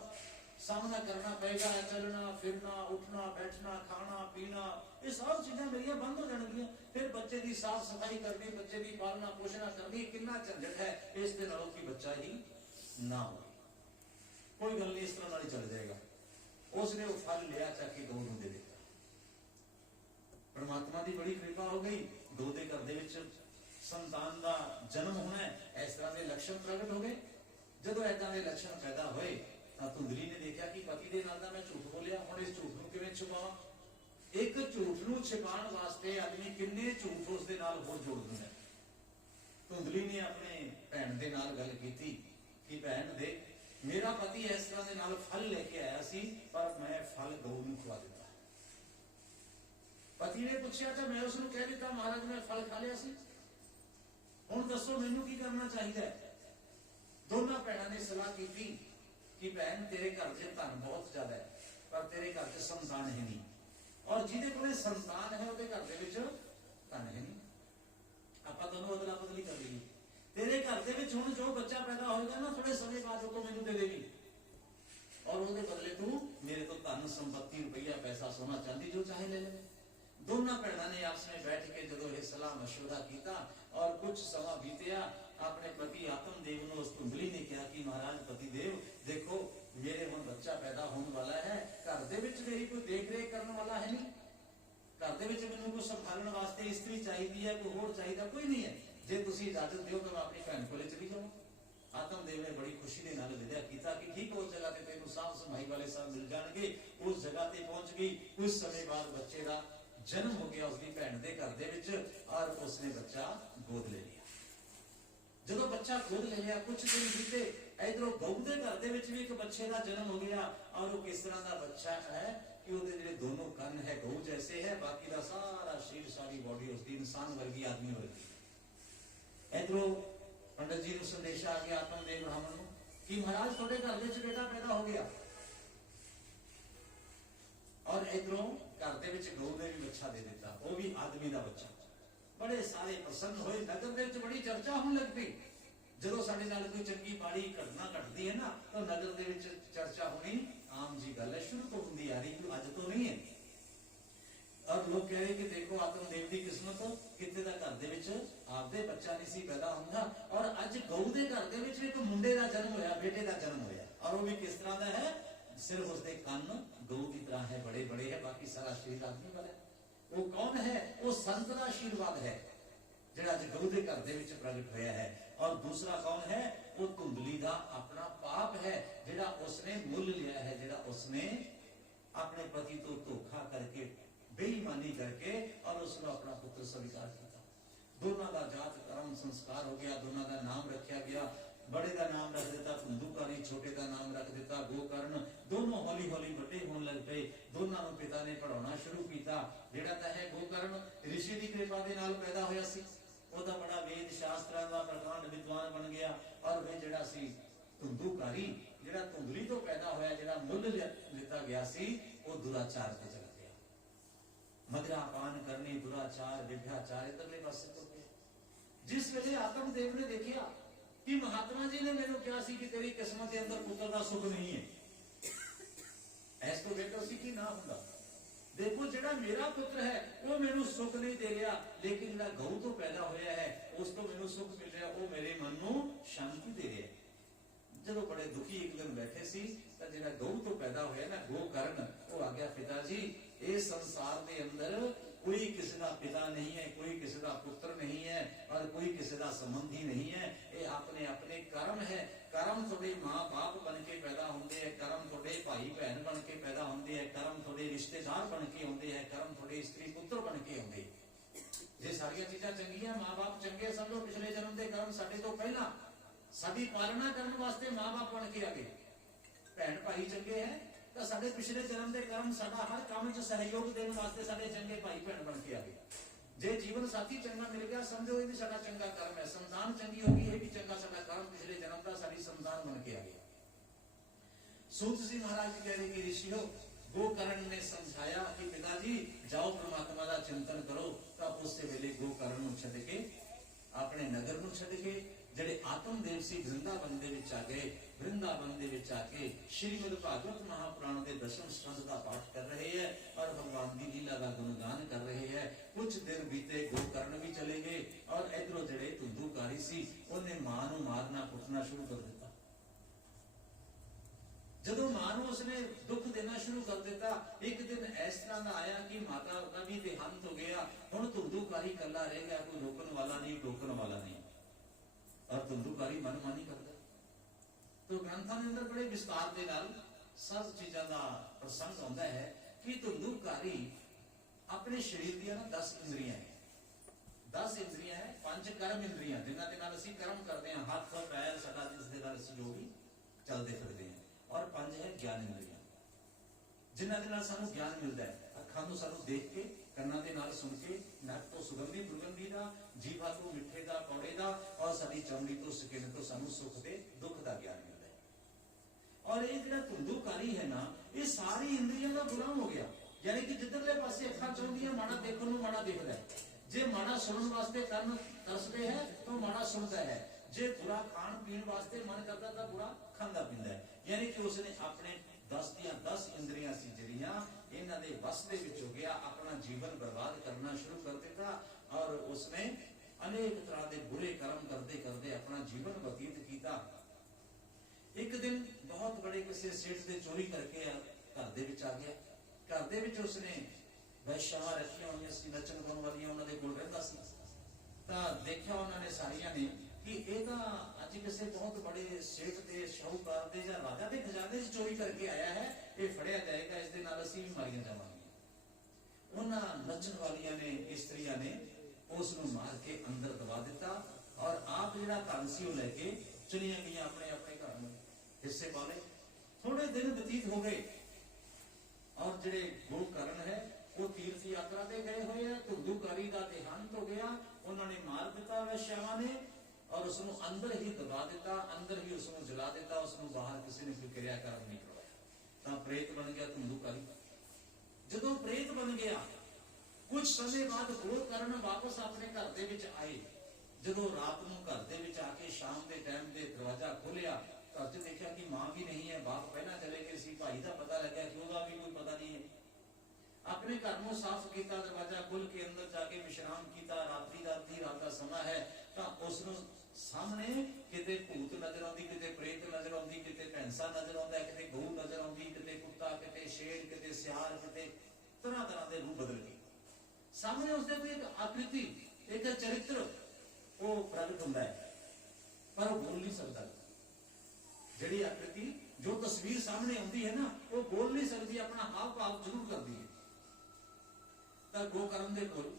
सामना करना पड़ेगा। चलना फिरना, उठना बैठना, खाना पीना, ये सब चीजें मेरिया बंद हो जाएंगी। फिर बच्चे की साफ सफाई करनी, बच्चे की पालना पोषण करनी, कितना झंझट है। इस दिन नालों की बच्चा ही ना हो, कोई गल नहीं, इस तरह ही चल जाएगा। उसने वो फल लिया, चाके गौ नूं दे दिता। परमात्मा की बड़ी कृपा हो गई, गौ के घर दे संतान का जन्म होना है, इस तरह के लक्षण प्रगट हो गए। जदों ऐसा के लक्षण पैदा होए तो धुंधली ने देखा कि पति के नाल मैं झूठ बोलिया, हुण इस झूठ नूं किवें छुपावां। एक झूठ नूं छिपाउण वास्ते आदमी किन्ने झूठ उस दे नाल होर जोड़ दिंदा है। धुंधली ने अपने भैन दे नाल गल कीती कि भैन दे, मेरा पति इस तरह के नाल फल लेके आया सी, पर मैं फल गौ नूं खवा दिता। पति ने पूछा तो मैं उसनूं कह दिता, महाराज मैं फल खा लिया सी, हुण दसो मैनूं की करना चाहिए। दोनों भैनों ने सलाह की कि भैन तेरे घर च धन बहुत ज्यादा है, पर तेरे घर च संतान है नहीं, और जिहदे कोले संतान है उहदे घर दे विच धन है नहीं। आपां दोनों अदला बदली कर लईए। तेरे घर दे विच हुण जो बच्चा पैदा होएगा ना, थोड़े समय बाद वो मैनूं दे देगी, और उहदे बदले तू मेरे तो धन संपत्ति रुपया पैसा सोना चांदी जो चाहे ले ले। दोनों भैनों ने आपस में बैठ के जो यह सलाह मशवरा किया, और कुछ समा बीतिया, अपने पति आत्मदेव ने उस धुंधली ने कहा कि महाराज पति देव देखो, मेरे हुण बच्चा पैदा होने वाला है, घर दे विच मेरी कोई देख रेख करने वाला है नहीं, घर दे विच मैनूं कोई संभालने वास्ते स्त्री चाहिए है, कोई होर चाहिए कोई नहीं है। जे तुसीं इजाजत दिओ तो मैं अपनी भैन कोले चली जाऊं। आत्मदेव ने बड़ी खुशी के नाल विदा किया कि ठीक उस जगह ते तेनूं साफ सफाई वाले सब मिल जाएंगे। उस जगह ते पहुंच गई। कुछ समय बाद बच्चे का जन्म हो गया उसकी भैन के घर दे विच, और उसने बच्चा गोद ले लिया। जो बच्चा गोद ले लिया, कुछ दिन बीते, इधरों गऊ के घर दे विच भी एक बच्चे का जन्म हो गया। और वो किस तरह का बच्चा है कि उसके जो दोनों कन है गऊ जैसे है, बाकी का सारा शरीर सारी बॉडी उसकी इंसान वर्गी आदमी वर्गी। इधरों पंडित जी को संदेशा आ गया आत्मदेव ब्राह्मण कि महाराज थोड़े घर में बेटा पैदा हो गया, और इधरों घर दे विच गऊ ने भी बच्चा दे दिता, वो भी आदमी का बच्चा। बड़े सारे प्रसन्न होए, नगर दे विच बड़ी चर्चा होने लग पई। जदों साडे नाल कोई चंगी माड़ी घटना घटती है ना, तो नगर दे विच चर्चा होनी आम जी गल है, शुरू तो होंदी आ रही, कोई अज तो नहीं है। और लोग कह रहे कि देखो आत्मदेव की किस्मत कितने का घर दे विच आपदे बच्चा नहीं सी पैदा होंदा, और अज गऊ दे घर दे विच एक मुंडे का जन्म होया, बेटे का जन्म होया, और वो भी किस तरह का है, सिर्फ उसके कन गऊ की तरह है, बड़े बड़े है, बाकी सारा शरीर आदमी वाला है। वो कौन है? वो संत का आशीर्वाद है जिहड़ा अज गऊ के घर दे विच प्रगट होया है। और दूसरा कौन है? वो धुंधली का अपना पाप है जिहड़ा उसने मुल लिया है, जिहड़ा उसने अपने पति तो धोखा करके बेईमानी करके और उसने अपना पुत्र स्वीकार किया। दोनों का जात कर्म संस्कार हो गया, दोनों का नाम रखा गया। बड़े का नाम रख देता कुंदूकारी, छोटे का नाम रख देता गोकर्ण। दोनों हौली हौली बड़े होने लग पे। दोनों को पिता ने पढ़ाना शुरू किया। जिहड़ा तां है गोकर्ण ऋषि की कृपा दे नाल पैदा होया सी, ओदा बड़ा वेद शास्त्रां दा प्रकांड विद्वान बन गया। और वे जिहड़ा सी कुंदूकारी, जिहड़ा धुंधली तो पैदा होया, जिहड़ा मुल लिता गया सी, वो दुराचार ते चला गया। मदिरापान करने, दुराचार, व्यभिचार इधरले पासे तो गया। जिस वेले आत्मदेव ने देखा कि महात्मा जी ने मैनू कहा सी कि तेरी किस्मत के अंदर पुत्र का सुख नहीं है, ऐस तो बेटा सी कि ना होगा। देखो जिहड़ा मेरा पुत्र है वो मैनू सुख नहीं दे रहा, लेकिन जिहड़ा गऊ तो पैदा होया है उस तो मैनू सुख मिल रहा, वो मेरे मन नू शांति दे रहा है। जदों बड़े दुखी एक दिन बैठे सी तां जिहड़ा गऊ तो पैदा होया ना गोकर्ण, वो आ गया पिता जी इस संसार के अंदर कोई किसी का पिता नहीं है, कोई किसी का पुत्र नहीं है और कोई किसी का संबंधी नहीं है। ये अपने अपने कर्म है। कर्म थोड़े माँ बाप बन के पैदा होंगे है, कर्म थोड़े भाई बहन बन के पैदा होंगे है, कर्म थोड़े रिश्तेदार बन के होंगे है, कर्म थोड़े स्त्री पुत्र बन के होंगे। जे सारिया चीजा चंगिया, माँ बाप चंगे, समझो पिछले जन्म के कर्म साडे तो पहला साडी पालना करने वास्ते माँ बाप बन के आ गए। भैन भाई चंगे है तो साडे पिछले जन्म के कर्म साडा हर काम च सहयोग देने वास्ते साडे चंगे भाई भैन बन के आ गए। जे जीवन साथी चंगा मिल गया, समझो ये भी साडा चंगा कर्म है। संतान चंगी होगी, ये भी चंगा साडा कर्म पिछले जन्म का साडी संतान बन के आ गया। सूत सिंह महाराज जी कह रहे कि ऋषियों, गोकर्ण ने समझाया कि पिताजी जाओ परमात्मा का चिंतन करो। तब उस वेले गोकर्ण छड़ के अपने नगर ਨੂੰ ਛੱਡ ਕੇ ਜਿਹੜੇ ਆਤਮਦੇਵ ਸੀ ਵਰਿੰਦਾਵਨ ਦੇ ਵਿੱਚ ਆ ਗਏ। वृंदावन ਦੇ ਵਿੱਚ ਆ ਕੇ श्रीमद् भागवत महापुराण के दशम स्कंद का पाठ कर रहे हैं और भगवान की लीला का गुणगान कर रहे हैं। कुछ दिन बीते, गोकर्ण भी चले गए और इधरों ਜਿਹੜੇ ਧੁੰਦੂਕਾਰੀ ਸੀ ਉਹਨੇ ਮਾਂ ਨੂੰ ਮਾਰਨਾ ਕੁੱਟਣਾ ਸ਼ੁਰੂ ਕਰ ਦਿੱਤਾ। ਜਦੋਂ ਮਾਂ ਨੂੰ ਉਸਨੇ ਦੁੱਖ ਦੇਣਾ ਸ਼ੁਰੂ ਕਰ ਦਿੱਤਾ, ਇੱਕ ਦਿਨ ਇਸ ਤਰ੍ਹਾਂ ਦਾ ਆਇਆ ਕਿ ਮਾਤਾ ਦਾ ਵੀ ਦੇਹਾਂਤ ਹੋ ਗਿਆ। ਹੁਣ ਧੁੰਦੂਕਾਰੀ ਇਕੱਲਾ ਰਹਿ ਗਿਆ, ਕੋਈ ਰੋਕਣ ਵਾਲਾ ਨਹੀਂ, ਟੋਕਣ ਵਾਲਾ ਨਹੀਂ। और ਧੁੰਦੂਕਾਰੀ ਮਨਮਾਨੀ ਕਰਦਾ। तो ग्रंथों के अंदर बड़े विस्तार के नाल सब चीजों का प्रसंग होता है कि धुंदूकारी अपने शरीर दी 10 इंद्रियां है। 10 इंद्रियां है, 5 कर्म इंद्रियां जिन्हां दे नाल असीं कर्म करते हैं, हाथ पैर साडा जिस दे नाल असीं जो भी चलते फिरते हैं, और 5 है ज्ञान इंद्रियां जिन्हां दे नाल सानूं ज्ञान मिलता है। अखां नूं सानूं देख के, ਕੰਨਾਂ ਦੇ ਨਾਲ ਸੁਣ ਕੇ, ਨੱਕ ਤੋਂ ਸੁਗੰਧੀ ਦੁਰਗੰਧੀ ਦਾ, ਜੀਭਾ ਤੋਂ ਮਿੱਠੇ ਦਾ ਕੌੜੇ ਦਾ, ਔਰ ਸਾਡੀ ਚਮੜੀ ਤੋਂ ਸਕਿਨ ਤੋਂ ਸਾਨੂੰ ਸੁੱਖ ਤੇ ਦੁੱਖ ਦਾ ਗਿਆਨ ਮਿਲਦਾ ਹੈ। ਔਰ ਇਹ ਜਿਹੜਾ ਧੁੰਦੂਕਾਰੀ ਹੈ ਨਾ, ਇਹ ਸਾਰੀ ਇੰਦਰੀਆਂ ਦਾ ਗੁਲਾਮ ਹੋ ਗਿਆ। ਯਾਨੀ ਕਿ ਜਿੱਧਰਲੇ ਪਾਸੇ ਅੱਖਾਂ ਚਾਹੁੰਦੀਆਂ ਮਾੜਾ ਦੇਖਣ ਨੂੰ ਮਾੜਾ ਦੇਖਦਾ ਹੈ, ਜੇ ਮਾੜਾ ਸੁਣਨ ਵਾਸਤੇ ਕੰਨ ਤਰਸਦੇ ਹੈ ਤਾਂ ਮਾੜਾ ਸੁਣਦਾ ਹੈ, ਜੇ ਬੁਰਾ ਖਾਣ ਪੀਣ ਵਾਸਤੇ ਮਨ ਕਰਦਾ ਤਾਂ ਬੁਰਾ ਖਾਂਦਾ ਪੀਂਦਾ ਹੈ। ਯਾਨੀ ਕਿ ਉਸਨੇ ਆਪਣੇ 10 ਦੀਆਂ 10 ਇੰਦਰੀਆਂ ਸੀ ਜਿਹੜੀਆਂ ਇਹਨਾਂ ਦੇ ਵਸ ਦੇ ਵਿੱਚ ਹੋ ਗਿਆ, ਆਪਣਾ ਜੀਵਨ ਬਰਬਾਦ ਕਰਨਾ ਸ਼ੁਰੂ ਕਰ ਦਿੱਤਾ। ਔਰ ਉਸਨੇ ਅਨੇਕ ਤਰ੍ਹਾਂ ਦੇ ਬੁਰੇ ਕਰਮ ਕਰਦੇ ਕਰਦੇ ਆਪਣਾ ਜੀਵਨ ਬਤੀਤ ਕੀਤਾ। ਇੱਕ ਦਿਨ ਬਹੁਤ ਬੜੇ ਕਿਸੇ ਸੇਠ ਦੇ ਚੋਰੀ ਕਰਕੇ ਘਰ ਦੇ ਵਿੱਚ ਆ ਗਿਆ। ਘਰ ਦੇ ਵਿੱਚ ਉਸਨੇ ਵੈਸ਼ਾਵਾਂ ਰੱਖੀਆਂ ਹੋਈਆਂ ਸੀ, ਨੱਚਣ ਗਾਉਣ ਵਾਲੀਆਂ ਉਹਨਾਂ ਦੇ ਕੋਲ ਰਹਿੰਦਾ ਸੀ। ਤਾਂ ਦੇਖਿਆ ਉਹਨਾਂ ਨੇ ਸਾਰੀਆਂ ਨੇ कि ਇਹ ਤਾਂ ਅੱਜ ਕਿਸੇ ਬਹੁਤ ਬੜੇ ਸੇਠ ਦੇ, ਸ਼ਾਹੂਕਾਰ ਦੇ ਜਾਂ ਰਾਜਾ ਦੇ ਖਜ਼ਾਨੇ 'ਚ ਚੋਰੀ ਕਰਕੇ ਆਇਆ ਹੈ, ਇਹ ਫੜਿਆ ਜਾਏਗਾ, ਇਸ ਦੇ ਨਾਲ ਅਸੀਂ ਵੀ ਮਾਰੀਆਂ ਜਾਵਾਂਗੇ। ਉਹਨਾਂ ਨੱਚਣ ਵਾਲੀਆਂ ਨੇ, ਇਸਤਰੀਆਂ ਨੇ ਉਸ ਨੂੰ ਮਾਰ ਕੇ ਅੰਦਰ ਦਬਾ ਦਿੱਤਾ ਔਰ ਆਪ ਜਿਹੜਾ ਧਨ ਸੀ ਉਹ ਲੈ ਕੇ ਚਲੀਆਂ ਗਈਆਂ ਆਪਣੇ ਆਪਣੇ ਘਰ ਨੂੰ, ਹਿੱਸੇ ਪਾ ਲਏ। ਥੋੜੇ ਦਿਨ ਬਤੀਤ ਹੋ ਗਏ ਔਰ ਜਿਹੜੇ ਗੋਕਰਨ ਹੈ ਉਹ ਤੀਰਥ ਯਾਤਰਾ ਤੇ ਗਏ ਹੋਏ ਆ। ਧੁੰਦੂਕਾਰੀ ਦਾ ਦੇਹਾਂਤ ਹੋ ਗਿਆ, ਉਹਨਾਂ ਨੇ ਮਾਰ ਦਿੱਤਾ ਵੈਸ਼ਿਆਵਾਂ ਨੇ और उसनों अंदर ही दबा दिता, अंदर ही उसनों जला दिता, उसनों बाहर किसी ने कोई क्रियाकर्म नहीं करवाया। तां प्रेत बन गया धुंदूकारी। जदों प्रेत बन गया, कुछ समय बाद गोकर्ण वापस अपने घर दे विच आए। जदों रात नूं घर दे विच आके शाम के टाइम ते दरवाजा खोलिया, घर च देखा कि मां भी नहीं है, बाप पहला चले गए सी, भाई का पता लग्या कि उसका भी कोई पता नहीं है। अपने घर में साफ किया, दरवाजा खोल के अंदर जाके विश्राम किया। रात्रि का अद्धी रात का समय है, तो उसनों सामने किते भूत नजर आती, किते प्रेत नजर आती, किते भैंसा नजर आता, किते गऊ नजर आती, किते कुत्ता, किते शेर, किते सियार, किते तरह तरह के रूप बदल गए। सामने उसके कोई एक आकृति, एक चरित्र वो प्रगट होता है, पर वो बोल नहीं सकता। जिहड़ी आकृति, जो तस्वीर सामने आती है ना, वो बोल नहीं सकती, अपना हाव भाव जरूर करती है। तो गोकर्ण दे कोल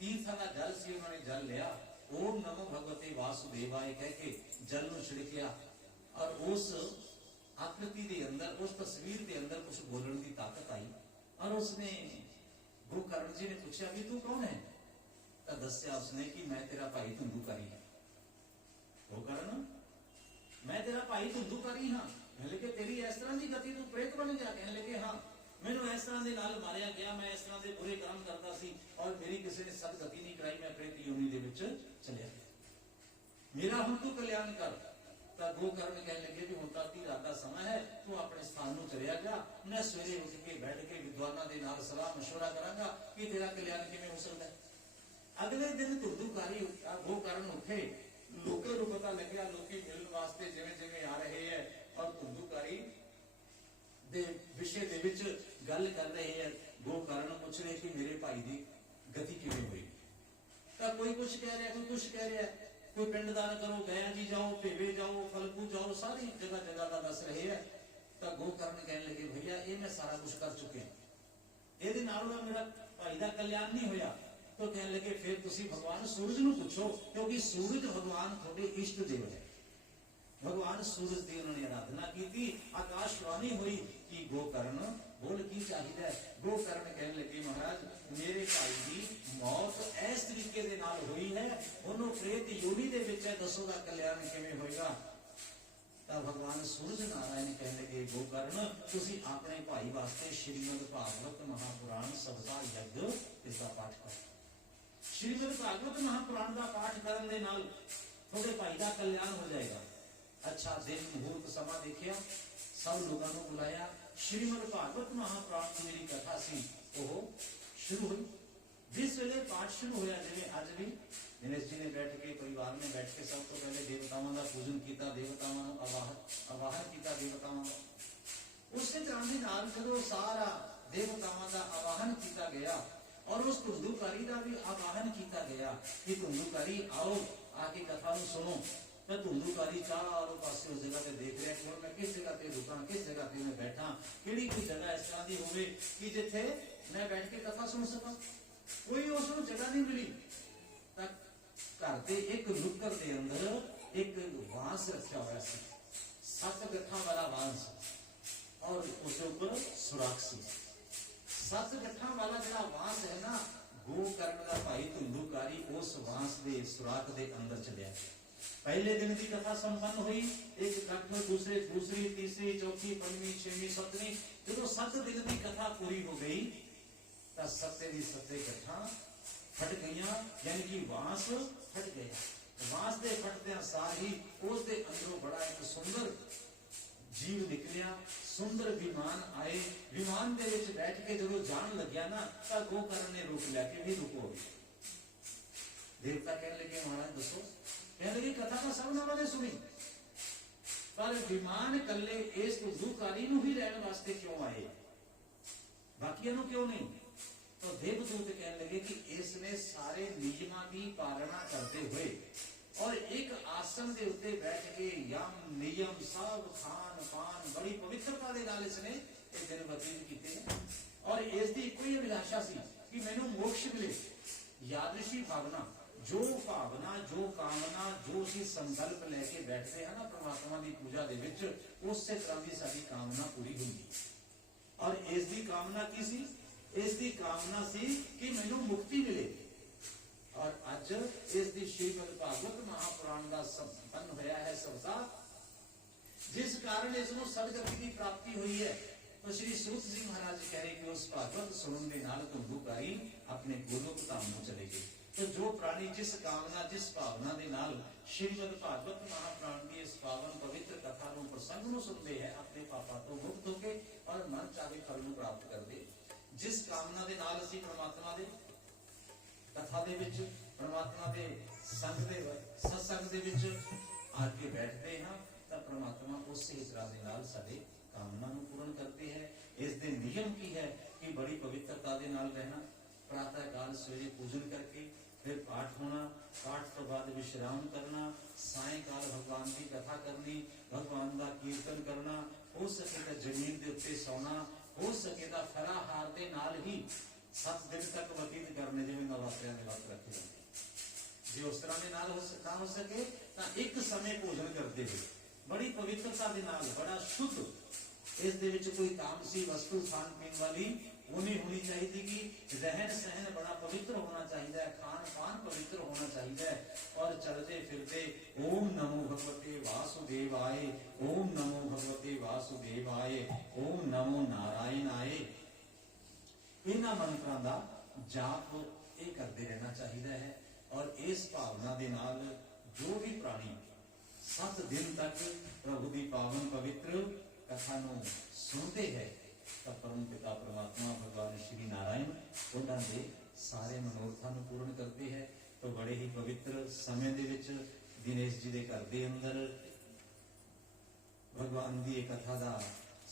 तीर्थां दा जल सी, उन्होंने जल लिया, ओम नमो भगवते वासुदेवाय कह के जल में छिड़किया और उस आकृति के अंदर, उस तस्वीर के अंदर कुछ बोलने की ताकत आई। और उसने गोकर्ण जी ने पूछा कि तू कौन है? तो दस्या उसने कि मैं तेरा भाई धुंदूकारी है। गोकर्ण, मैं तेरा भाई धुंदूकारी हाँ। कहने लगे तेरी इस तरह की गति, तू प्रेत बन गया? कहने लगे हाँ, मैनू इस तरह के नाल मारिया गया, मैं इस तरह के बुरे काम करता सी और मेरी किसी ने सदगति नहीं कराई, मैं प्रेत योनि दे विच चलिया गया। मेरा हुण तू कल्याण कर। तो गोकर्ण कहने लगे भी हुण तां अद्धी रात दा समय है, तू अपने स्थान नूं चलिया गया, मैं सवेरे उठ के बैठ के विद्वानां दे नाल सलाह मशवरा करांगा कि तेरा कल्याण किवें हो सकदा है। अगले दिन धुंदूकारी गोकर्ण उठे, लोकां नूं पता लग्या, लोकी मिलण वास्ते जिवें जिवें आ रहे हैं और धुंदूकारी दे विषय दे विच गल कर रहे हैं। गोकर्ण पूछ रहे कि मेरे भाई दी गति किवें होई। ਤਾਂ ਕੋਈ ਕੁਛ ਕਹਿ ਰਿਹਾ, ਕੋਈ ਕੁਛ ਕਹਿ ਰਿਹਾ, ਕੋਈ ਪਿੰਡ ਦਾਨ ਕਰੋ, ਗਇਆ ਜੀ ਜਾਓ, ਭੇਵੇ ਜਾਓ, ਫਲਕੂ ਜਾਓ, ਸਾਰੀ ਜਗ੍ਹਾ ਜਗ੍ਹਾ ਦਾ ਦੱਸ ਰਹੇ ਹੈ। ਤਾਂ ਗੋਕਰਨ ਕਹਿਣ ਲੱਗੇ ਭਈਆ ਇਹ ਮੈਂ ਸਾਰਾ ਕੁਝ ਕਰ ਚੁੱਕਿਆ, ਇਹਦੇ ਨਾਲ ਉਹਦਾ ਮੇਰਾ ਭਾਈ ਦਾ ਕਲਿਆਣ ਨਹੀਂ ਹੋਇਆ। ਤਾਂ ਕਹਿਣ ਲੱਗੇ ਫਿਰ ਤੁਸੀਂ ਭਗਵਾਨ ਸੂਰਜ ਨੂੰ ਪੁੱਛੋ, ਕਿਉਂਕਿ ਸੂਰਜ ਭਗਵਾਨ ਤੁਹਾਡੇ ਇਸ਼ਟ ਦੇਵ ਹੈ। ਭਗਵਾਨ ਸੂਰਜ ਦੀ ਉਹਨਾਂ ਨੇ ਆਰਾਧਨਾ ਕੀਤੀ। ਆਕਾਸ਼ਵਾਣੀ ਹੋਈ ਕਿ ਗੋਕਰਨ बोल की चाहिए। गोकर्ण कहने लगे महाराज मेरे भाई की मौत इस तरीके दे नाल हुई है, उन्होंने प्रेत योनि दे विच है, दसो दा कल्याण किवें होएगा। तब भगवान सूरज नारायण कहने लगे गोकर्ण तुसी अपने भाई वास्ते श्रीमद भागवत महापुराण सप्ताह यज्ञ इसका पाठ करो। श्रीमद भागवत महापुराण का पाठ करने दे नाल थोड़े भाई का कल्याण हो जाएगा। अच्छा दिन मुहूर्त समा देखिया, सब लोगों को बुलाया। श्रीमद भागवत महापुराण की मेरी कथा सी वो शुरू हुई। जिस वेले पाठ शुरू होया जिवें अज भी दिनेश जी ने बैठ के परिवार में बैठ के सब तो पहले देवताओं का पूजन किया, देवताओं आवाहन किया देवताओं का। उस तरह के नाल जदों सारा देवताओं का आवाहन किया गया और उस धुंधुकारी का भी आवाहन किया गया कि धुंधुकारी आओ आके कथा को सुनो। तो धुंधुकारी चारों पासे उस जगह पे देख रहे हैं मैं किस जगह पे रुका, किस जगह पे मैं बैठा, केड़ी कोई जगह इस तरह की होवे कि जिथे मैं बैठ के कथा सुन सका। कोई उसको जगह नहीं मिली। घर के एक नुक्कर के अंदर एक बांस रखा हुआ सी, 7 गठा वाला बांस और उसके ऊपर सुराख सी। 7 गठा वाला जरा बांस है ना, गोकर्ण का भाई धुंधुकारी उस बांस के सुराख के अंदर चलिया। पहले दिन की कथा संपन्न हुई, एक गठ दूसरे दूसरी तीसरी चौथी पंजवीं छवीं सतवीं, जो 7 दिन की कथा पूरी हो गई तो 7 गठा फट गई, यानी कि बांस फट गया। बांस के फटद्या सार ही उसके अंदरों बड़ा एक सुंदर जीव निकलिया, सुंदर विमान आए। विमान के विच बैठ के जो जान लग्या ना तो गोकर्ण ने रोक लिया कि भी रुको। देवता कहने लगे महाराज दसो, कहने लगे कथा का सब नाम ने सुनी पर विमान कले इस धुंधुकारी नूं ही रहने वास्ते क्यों आए, बाकियां नूं क्यों नहीं। तो देवदूत कहने लगे कि इसने सारे नियमां की पालना करते हुए और एक आसन के उत्ते बैठ के यम नियम सब खान पान बड़ी पवित्रता के नाल इसने ये दिन व्यतीत कीते हैं। और इसकी कोई अभिलाषा सी कि मैनूं मोक्ष मिले। यादृशी भावना जो भावना जो कामना जो सी संकल्प लेके बैठते हैं ना परमात्मा की पूजा दे विच, उस तरह की साडी कामना पूरी हुई। और इसकी कामना की सी, इसकी कामना सी कि मैनूं मुक्ति मिले। और अज इसकी श्रीमद भागवत महापुराण का संपन्न होया है सप्ताह, जिस कारण इसनूं सदगति की प्राप्ति हुई है। तो श्री सूत जी महाराज कह रहे कि उस भागवत सुनने के नाल धुंधुकारी अपने गोलोक धाम में चले गए। तो जो प्राणी जिस कामना जिस भावना के नाल श्रीमद भागवत महापुराण की इस पावन पवित्र कथा को प्रसंग में सुनते हैं, अपने पापा तो मुक्त होके और मन चाहे फल को प्राप्त करते। जिस कामना के नाल असीं परमात्मा दे कथा दे विच परमात्मा दे संग दे सत्संग दे विच आके बैठते हैं तो परमात्मा उसी तरह के नाल साडे कामना को पूर्ण करते हैं। इस दिन नियम की है कि बड़ी पवित्रता के नाल रहना, प्रातः काल सवेरे पूजन करके फिर पाठ होना, पाठ तो बाद विश्राम करना, सायकाल भगवान की कथा करनी, भगवान का कीर्तन करना, हो सके तो जमीन के उत्ते सोना, हो सके तो फलाहार के नाल ही 7 दिन तक व्यतीत करने, जिवें नवरात्रियां दे व्रत रखे जाते। जे उस तरह के नाल ना हो सके तो एक समय भोजन करते हुए बड़ी पवित्रता के नाल बड़ा शुद्ध, इस दे विच कोई तामसी वस्तु खान पीन वाली वो नहीं होनी चाहिए कि रहन सहन बड़ा पवित्र होना चाहिए, खान पान पवित्र होना चाहिए। और चलते फिरते ओम नमो भगवते वासुदेवाय, ओम नमो भगवते वासुदेवाय, ओम नमो नारायणाय, इन्हां मंत्रां दा जाप ये करते रहना चाहिए है। और इस भावना के नाल जो भी प्राणी 7 दिन तक प्रभु की पावन पवित्र कथा नूं सुनते हैं तो परम पिता परमात्मा भगवान श्री नारायण उन्होंने सारे मनोरथों को पूर्ण करते हैं। तो बड़े ही पवित्र समय दे विच दिनेश जी के घर के अंदर भगवान की कथा का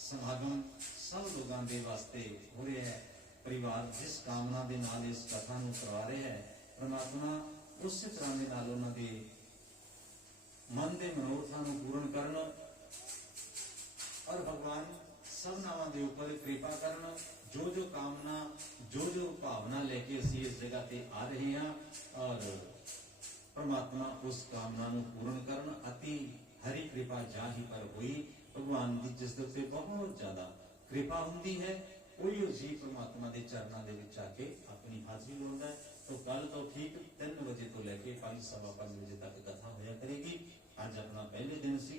समागम सब लोगों के वास्ते हो रहा है। परिवार जिस कामना दे नाल इस कथा नूं करवा रहे है, परमात्मा उस तरह दे नाल उन्हां दे मन दे मनोरथां नूं पूर्ण करन और भगवान सबनावां दे उपर कृपा करन। जो जो कामना जो जो भावना लेके असीं इस जगह ते आ रहे हैं और परमात्मा उस कामना नूं पूर्ण करन। अति हरी कृपा जाही पर हुई, भगवान दी जिस दे उत्ते बहुत ज्यादा कृपा हुंदी है, कोई जी परमात्मा दे चरनां दे विच आके अपनी हाजिरी लाउंदा है। तो कल तो ठीक 3 बजे तो लेके 5 सवा 5 बजे तक कथा होया करेगी। आज अपना पहले दिन सी,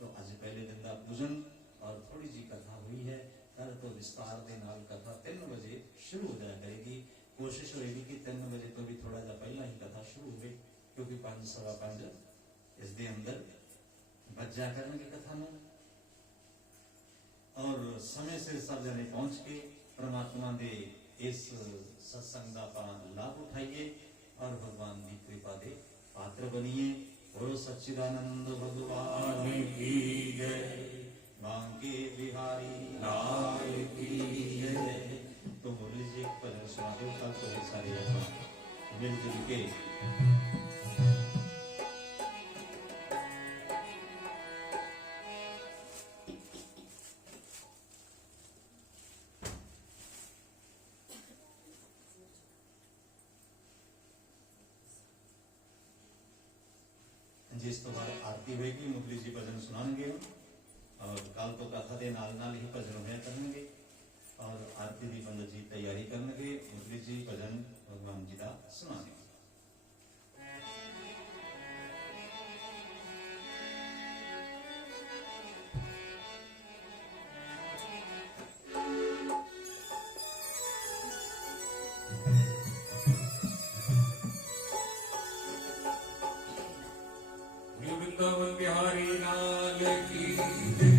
तो आज पहले दिन का पूजन और थोड़ी जी कथा हुई है। कल तो विस्तार के नाल कथा 3 बजे शुरू हो जाया करेगी। कोशिश होगी कि 3 बजे तो भी थोड़ा जा पहला ही कथा शुरू हो, क्योंकि 5 सवा 5 इस दे अंदर बज्जा करनगे कथा नूं और समय से सब जने पहुंच के परमात्मा दे इस सत्संग का आपां लाभ उठाइए और भगवान की कृपा दे पात्र बनिए। बोलो सच्चिदानंद भगवान की जय, बांके बिहारी लाल की जय। तो मुरली जी एक भजन सुना दो, कल तो ये सारे आप मिलजुल के जिस तो बाद आरती होगी, मुरली जी भजन सुनाएंगे और कल तो कथा के नाल नाल ही भजन होया करनगे और आरती की पंडित जी तैयारी करनगे। मुरली जी भजन भगवान जी का सुनाएंगे। वृंदावन बिहारी लाल की जय।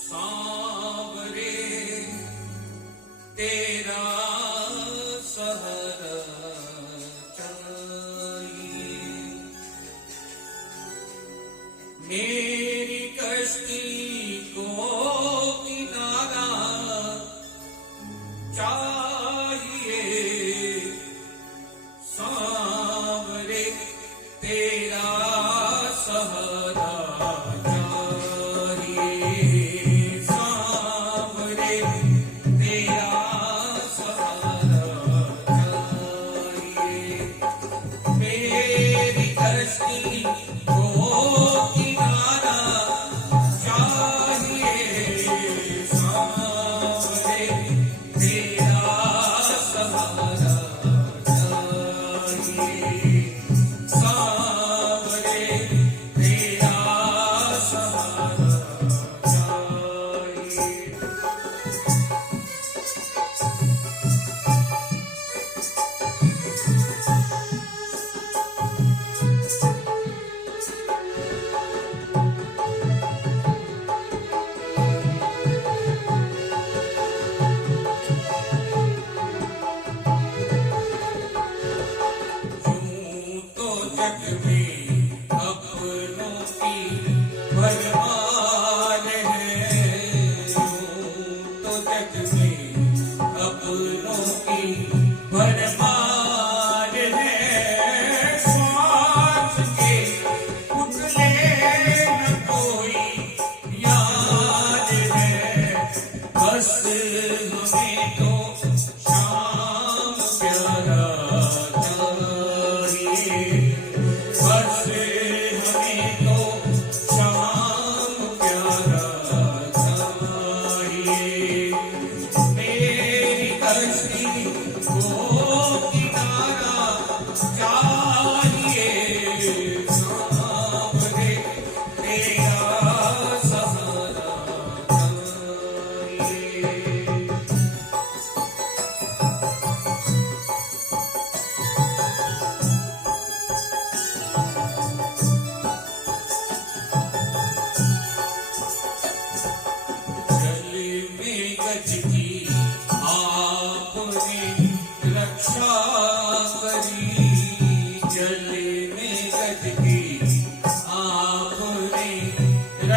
सांवरे तेरा सहर चलाइए, मेरी कश्ती को किनारा चाहिए। सांवरे तेरा सहारा चाहिए, सांवरे तेरा सहारा चाहिए, मेरी कश्ती को किनारा चाहिए। सांवरे तेरा सहारा चाहिए, सांवरे तेरा सहारा चाहिए। यूं तो जग में अपनों की भरमार है, यूं तो जग में अपनों की भरमार है। स्वार्थ के पुतले न कोई याद है, बस हमें तो श्याम प्यारा चाहिए, बस हमें तो श्याम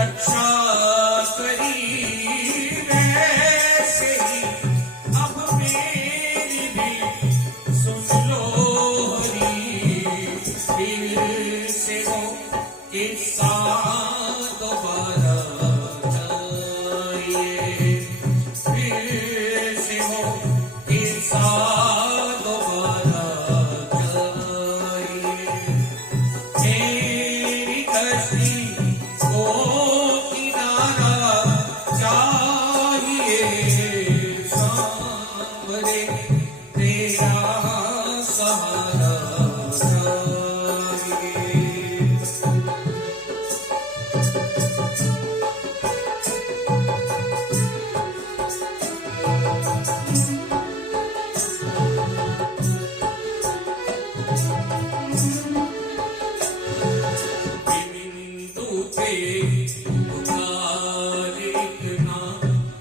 रक्षा करी वैसे ही अब मेरी भी सुन लो हरी। फिर से वो किस्सा दोबारा चाहिए, फिर से वो किस्सा दोबारा चाहिए। मेरी कश्ती को किनारा चाहिए, सांवरे तेरा सहारा चाहिए। बिंदु पे उतारित ना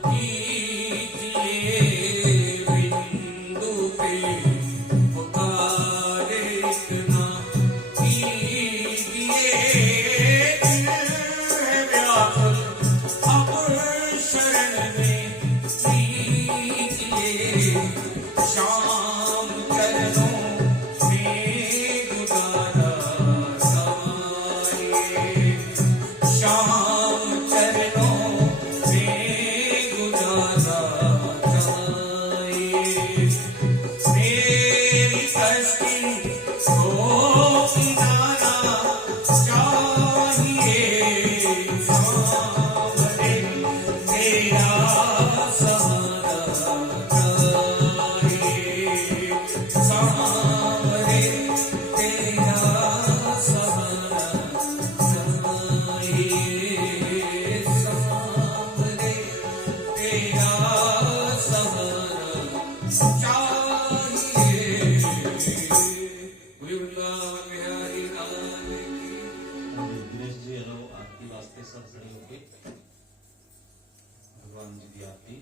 कीजिए, बिंदु पे उतारित ना कीजिए। दिल है व्याकुल अब शरण में लीजिए, शाम चरणों में गुजारा समाइए, शाम चरणों में गुजारा समाइए। मेरी कश्ती को किनारा चाहिए, सांवरे तेरा सहारा चाहिए, सांवरे तेरा सहारा चाहिए, सांवरे तेरा सहारा चाहिए। बोलिए वृंदावन बिहारी लाल की। दिनेश जी हेलो, आपकी वास्ते सब खड़े होके भगवान जी की आरती।